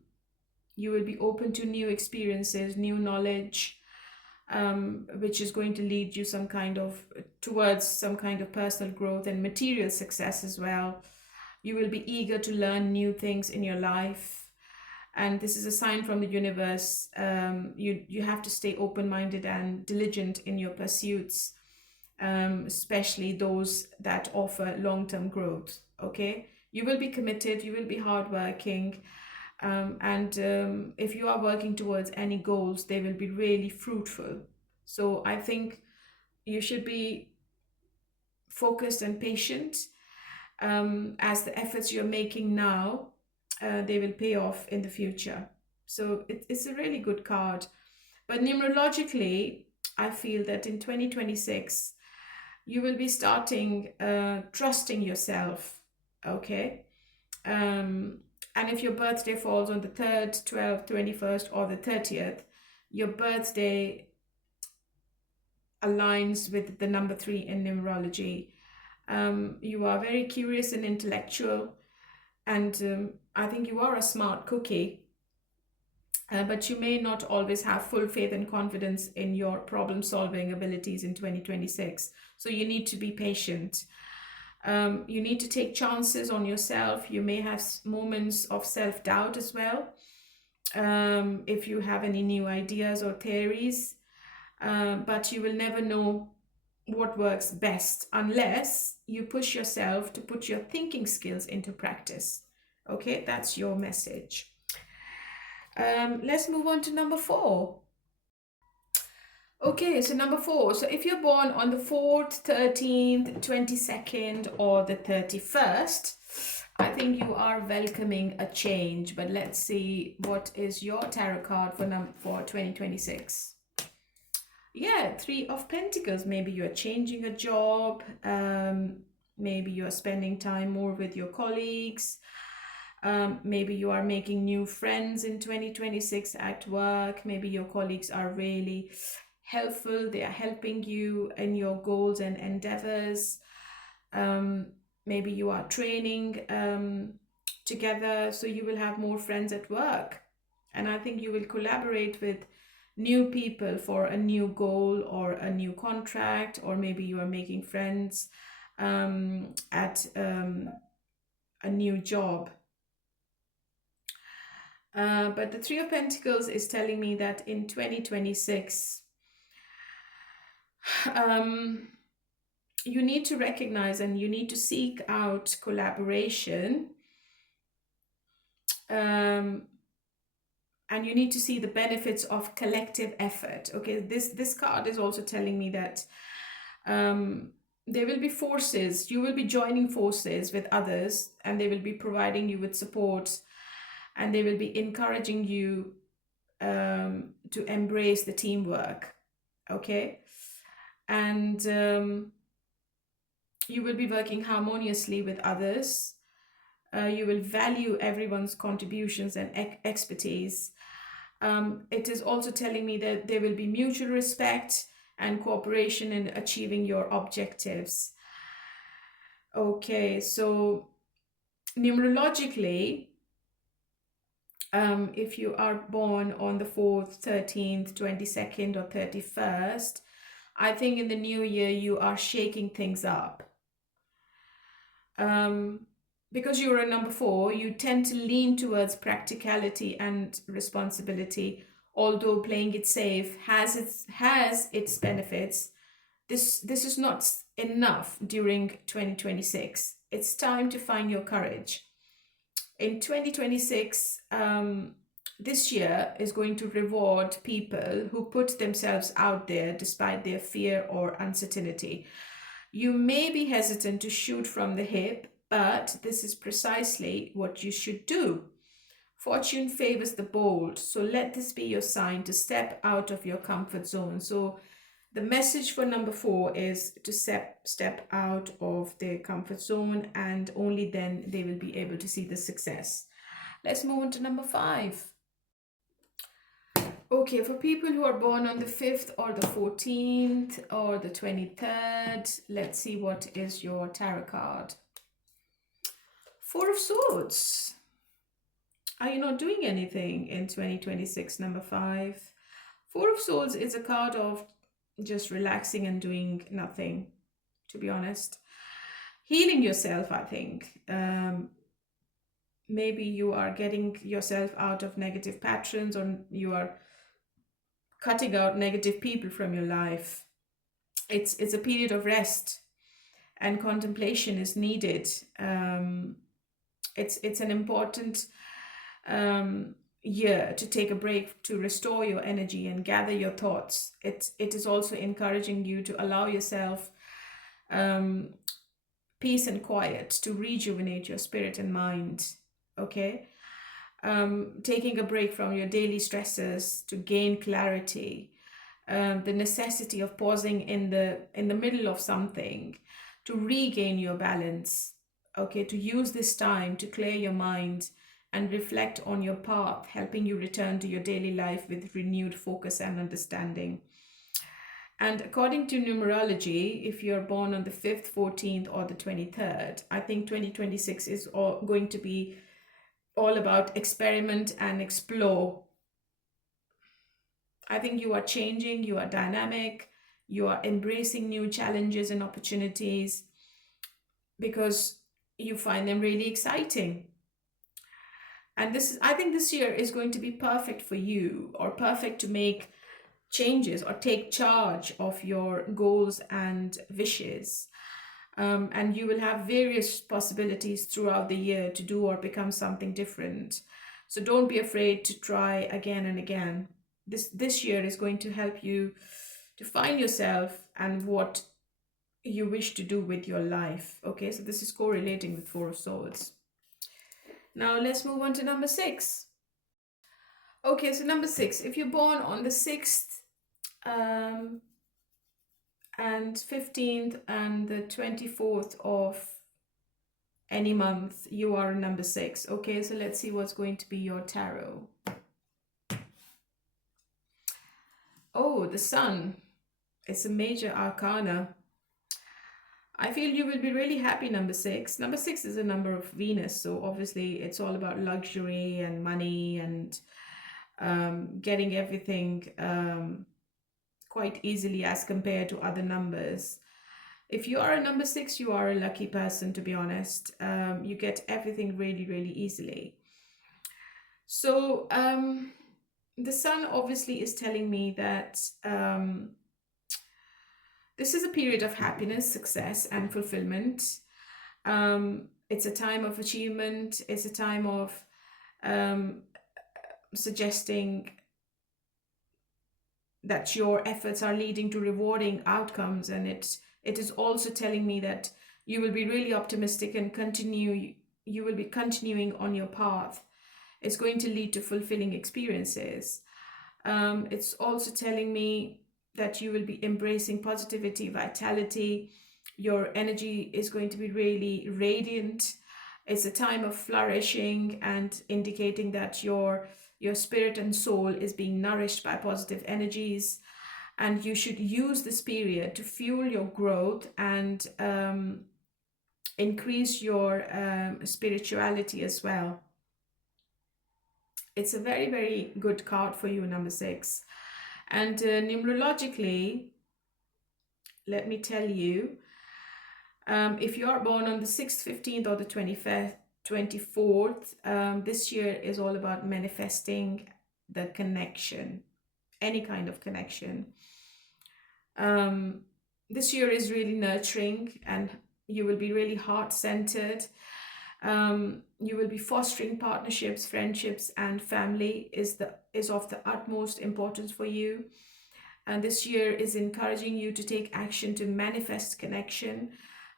will be open to new experiences, new knowledge, which is going to lead you towards some kind of personal growth and material success as well. You will be eager to learn new things in your life. And this is a sign from the universe. You have to stay open-minded and diligent in your pursuits, especially those that offer long-term growth. Okay, you will be committed, you will be hardworking, and if you are working towards any goals, they will be really fruitful. So I think you should be focused and patient, as the efforts you're making now, they will pay off in the future. So it's a really good card. But numerologically, I feel that in 2026, you will be starting trusting yourself, okay? And if your birthday falls on the 3rd, 12th, 21st, or the 30th, your birthday aligns with the number 3 in numerology. You are very curious and intellectual, and I think you are a smart cookie, but you may not always have full faith and confidence in your problem-solving abilities in 2026. So you need to be patient. You need to take chances on yourself. You may have moments of self-doubt as well, if you have any new ideas or theories, but you will never know what works best unless you push yourself to put your thinking skills into practice. Okay, that's your message. Let's move on to number 4. Okay, so number 4. So if you're born on the 4th, 13th, 22nd, or the 31st, I think you are welcoming a change. But let's see, what is your tarot card for 2026? Yeah, 3 of Pentacles. Maybe you're changing a job. Maybe you're spending time more with your colleagues. Maybe you are making new friends in 2026 at work. Maybe your colleagues are really helpful. They are helping you in your goals and endeavors. Maybe you are training together, so you will have more friends at work. And I think you will collaborate with new people for a new goal or a new contract, or maybe you are making friends at a new job. But the 3 of Pentacles is telling me that in 2026, you need to recognize and you need to seek out collaboration, and you need to see the benefits of collective effort. Okay, this card is also telling me that there will be forces. You will be joining forces with others, and they will be providing you with support, and they will be encouraging you to embrace the teamwork. Okay, and you will be working harmoniously with others. You will value everyone's contributions and expertise. It is also telling me that there will be mutual respect and cooperation in achieving your objectives. Okay, so numerologically, if you are born on the 4th, 13th, 22nd, or 31st, I think in the new year you are shaking things up. Because you're a number 4, you tend to lean towards practicality and responsibility. Although playing it safe has its benefits, this is not enough during 2026. It's time to find your courage. In 2026, this year is going to reward people who put themselves out there despite their fear or uncertainty. You may be hesitant to shoot from the hip, but this is precisely what you should do. Fortune favors the bold, so let this be your sign to step out of your comfort zone. So the message for number 4 is to step out of their comfort zone, and only then they will be able to see the success. Let's move on to number 5. Okay, for people who are born on the 5th or the 14th or the 23rd, let's see what is your tarot card. Four of Swords. Are you not doing anything in 2026, number 5? Four of Swords is a card of just relaxing and doing nothing, to be honest. Healing yourself, I think. Maybe you are getting yourself out of negative patterns, or you are cutting out negative people from your life. It's a period of rest and contemplation is needed. It's an important year to take a break, to restore your energy and gather your thoughts. It is also encouraging you to allow yourself peace and quiet to rejuvenate your spirit and mind. Okay, taking a break from your daily stresses to gain clarity, the necessity of pausing in the middle of something to regain your balance. Okay, to use this time to clear your mind and reflect on your path, helping you return to your daily life with renewed focus and understanding. And according to numerology, if you're born on the 5th, 14th, or the 23rd, I think 2026 is going to be all about experiment and explore. I think you are changing, you are dynamic, you are embracing new challenges and opportunities because you find them really exciting. And I think this year is going to be perfect for you, or perfect to make changes or take charge of your goals and wishes. And you will have various possibilities throughout the year to do or become something different. So don't be afraid to try again and again. This year is going to help you to find yourself and what you wish to do with your life. Okay, so this is correlating with Four of Swords. Now let's move on to number 6. Okay, so number 6, if you're born on the 6th and 15th and the 24th of any month, you are number 6. Okay, so let's see what's going to be your tarot. Oh, the Sun. It's a major arcana. I feel you will be really happy, number 6. Number 6 is a number of Venus, so obviously it's all about luxury and money and getting everything quite easily as compared to other numbers. If you are a number 6, you are a lucky person, to be honest. You get everything really, really easily. So the Sun obviously is telling me that this is a period of happiness, success, and fulfillment. It's a time of achievement. It's a time of suggesting that your efforts are leading to rewarding outcomes, and it is also telling me that you will be really optimistic and you will be continuing on your path. It's going to lead to fulfilling experiences. It's also telling me that you will be embracing positivity, vitality. Your energy is going to be really radiant. It's a time of flourishing and indicating that your spirit and soul is being nourished by positive energies. And you should use this period to fuel your growth and increase your spirituality as well. It's a very, very good card for you, number 6. And numerologically, let me tell you, if you are born on the 6th, 15th, or the 25th, 24th, this year is all about manifesting the connection, any kind of connection. This year is really nurturing, and you will be really heart-centered. You will be fostering partnerships, friendships, and family is of the utmost importance for you. And this year is encouraging you to take action to manifest connection.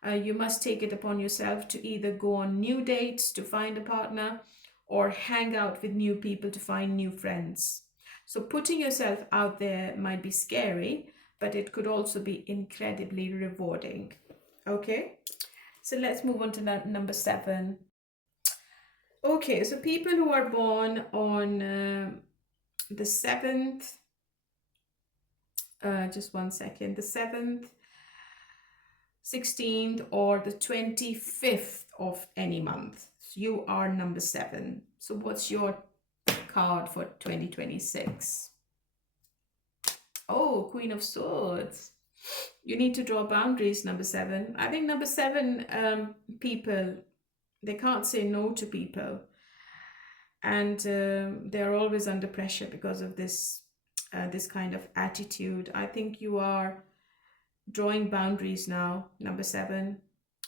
You must take it upon yourself to either go on new dates to find a partner or hang out with new people to find new friends. So putting yourself out there might be scary, but it could also be incredibly rewarding. Okay, so let's move on to number 7. Okay, so people who are born on the 7th, just one second, the 7th, 16th, or the 25th of any month. So you are number 7. So what's your card for 2026? Oh, Queen of Swords. You need to draw boundaries, number 7. I think number 7 people, they can't say no to people. And they're always under pressure because of this kind of attitude. I think you are drawing boundaries now, number 7.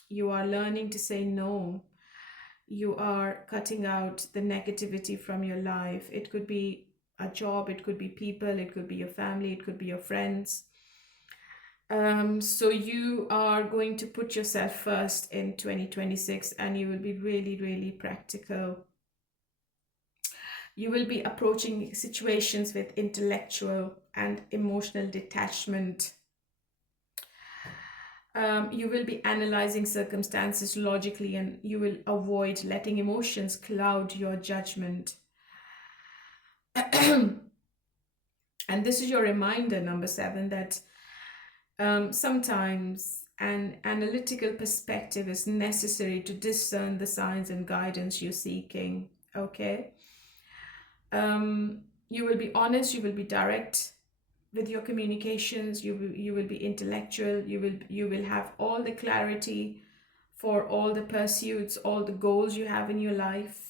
You are learning to say no. You are cutting out the negativity from your life. It could be a job, it could be people, it could be your family, it could be your friends. So you are going to put yourself first in 2026, and you will be really, really practical. You will be approaching situations with intellectual and emotional detachment. You will be analyzing circumstances logically, and you will avoid letting emotions cloud your judgment. And this is your reminder, number 7, that sometimes an analytical perspective is necessary to discern the signs and guidance you're seeking. Okay. You will be honest, you will be direct with your communications, you will be intellectual, you will have all the clarity for all the pursuits, all the goals you have in your life.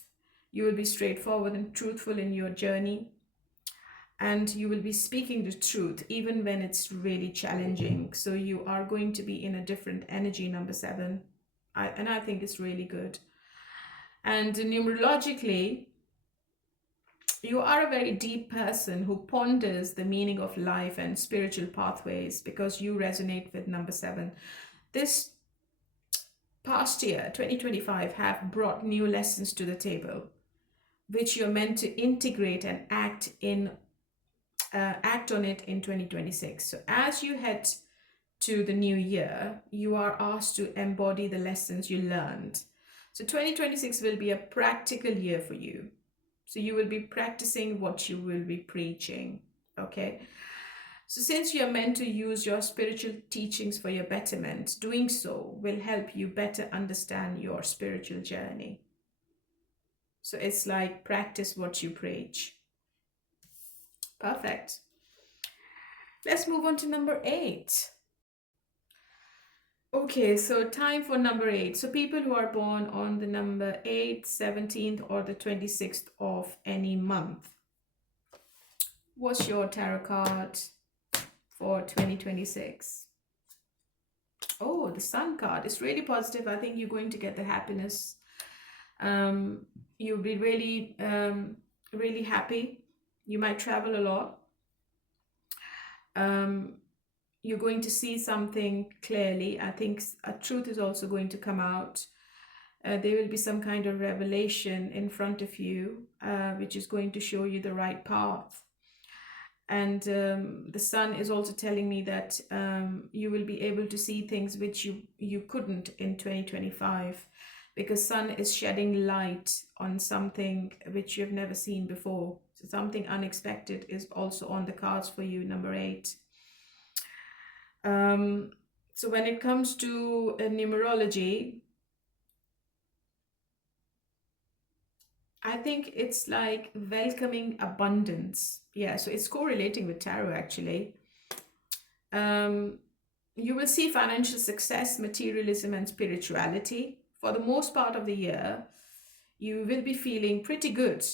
You will be straightforward and truthful in your journey, and you will be speaking the truth even when it's really challenging. So you are going to be in a different energy, number 7. I think it's really good. And numerologically, you are a very deep person who ponders the meaning of life and spiritual pathways, because you resonate with number 7. This past year, 2025, have brought new lessons to the table, which you're meant to integrate and act on it in 2026. So as you head to the new year, you are asked to embody the lessons you learned. So 2026 will be a practical year for you. So you will be practicing what you will be preaching, okay? So since you are meant to use your spiritual teachings for your betterment, doing so will help you better understand your spiritual journey. So it's like practice what you preach. Perfect. Let's move on to number 8. Okay, so time for number 8. So people who are born on the number 8, 17th, or the 26th of any month. What's your tarot card for 2026? Oh, the Sun card. It's really positive. I think you're going to get the happiness. You'll be really, really happy. You might travel a lot. You're going to see something clearly. I think a truth is also going to come out. There will be some kind of revelation in front of you, which is going to show you the right path. And the Sun is also telling me that you will be able to see things which you couldn't in 2025, because Sun is shedding light on something which you've never seen before. So something unexpected is also on the cards for you, number 8. So when it comes to numerology, I think it's like welcoming abundance. Yeah, so it's correlating with tarot actually. You will see financial success, materialism, and spirituality. For the most part of the year, you will be feeling pretty good.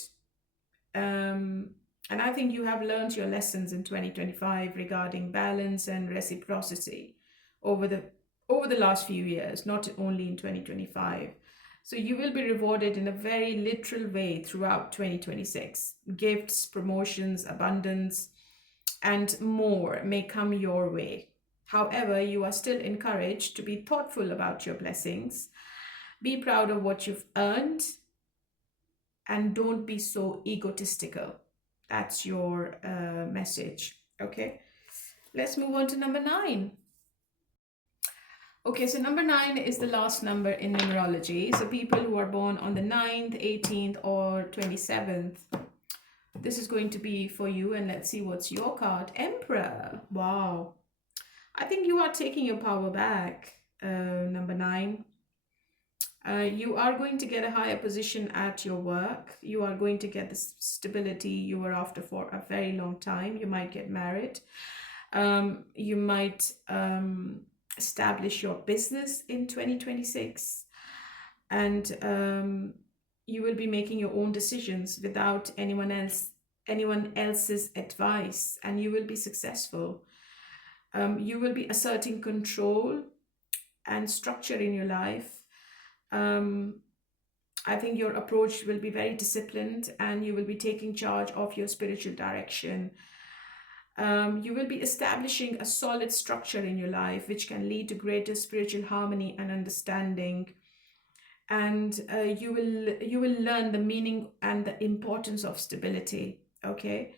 And I think you have learned your lessons in 2025 regarding balance and reciprocity over the last few years, not only in 2025. So you will be rewarded in a very literal way throughout 2026. Gifts, promotions, abundance, and more may come your way. However, you are still encouraged to be thoughtful about your blessings. Be proud of what you've earned, and don't be so egotistical. That's your message. Okay, let's move on to number 9. Okay, so number 9 is the last number in numerology. So people who are born on the 9th, 18th, or 27th. this is going to be for you. And let's see what's your card. Emperor. Wow. I think you are taking your power back. Number 9. You are going to get a higher position at your work. You are going to get the stability you were after for a very long time. You might get married. You might establish your business in 2026. And you will be making your own decisions without anyone else's advice, and you will be successful. You will be asserting control and structure in your life. I think your approach will be very disciplined, and you will be taking charge of your spiritual direction. You will be establishing a solid structure in your life, which can lead to greater spiritual harmony and understanding. And you will learn the meaning and the importance of stability. Okay.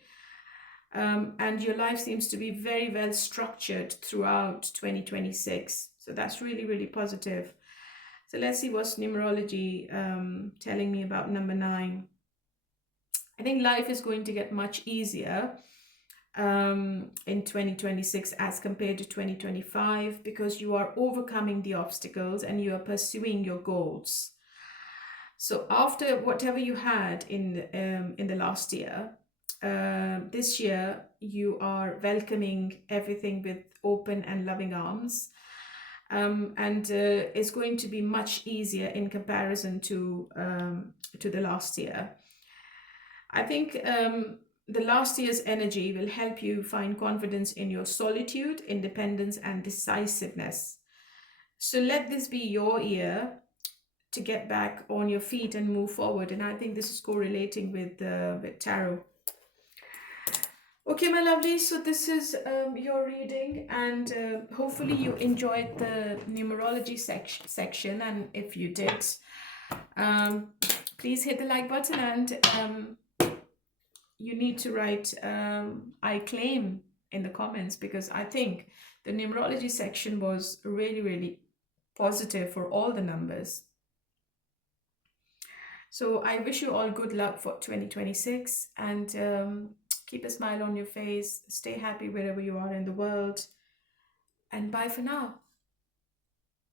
And your life seems to be very well structured throughout 2026. So that's really, really positive. So let's see what's numerology telling me about number 9. I think life is going to get much easier in 2026 as compared to 2025, because you are overcoming the obstacles and you are pursuing your goals. So after whatever you had in the last year, this year you are welcoming everything with open and loving arms. And it's going to be much easier in comparison to the last year. I think the last year's energy will help you find confidence in your solitude, independence, and decisiveness. So let this be your year to get back on your feet and move forward. And I think this is correlating with tarot. Okay, my lovelies, so this is your reading, and hopefully you enjoyed the numerology section. And if you did, please hit the like button, and you need to write I claim in the comments, because I think the numerology section was really, really positive for all the numbers. So I wish you all good luck for 2026, and keep a smile on your face. Stay happy wherever you are in the world. And bye for now.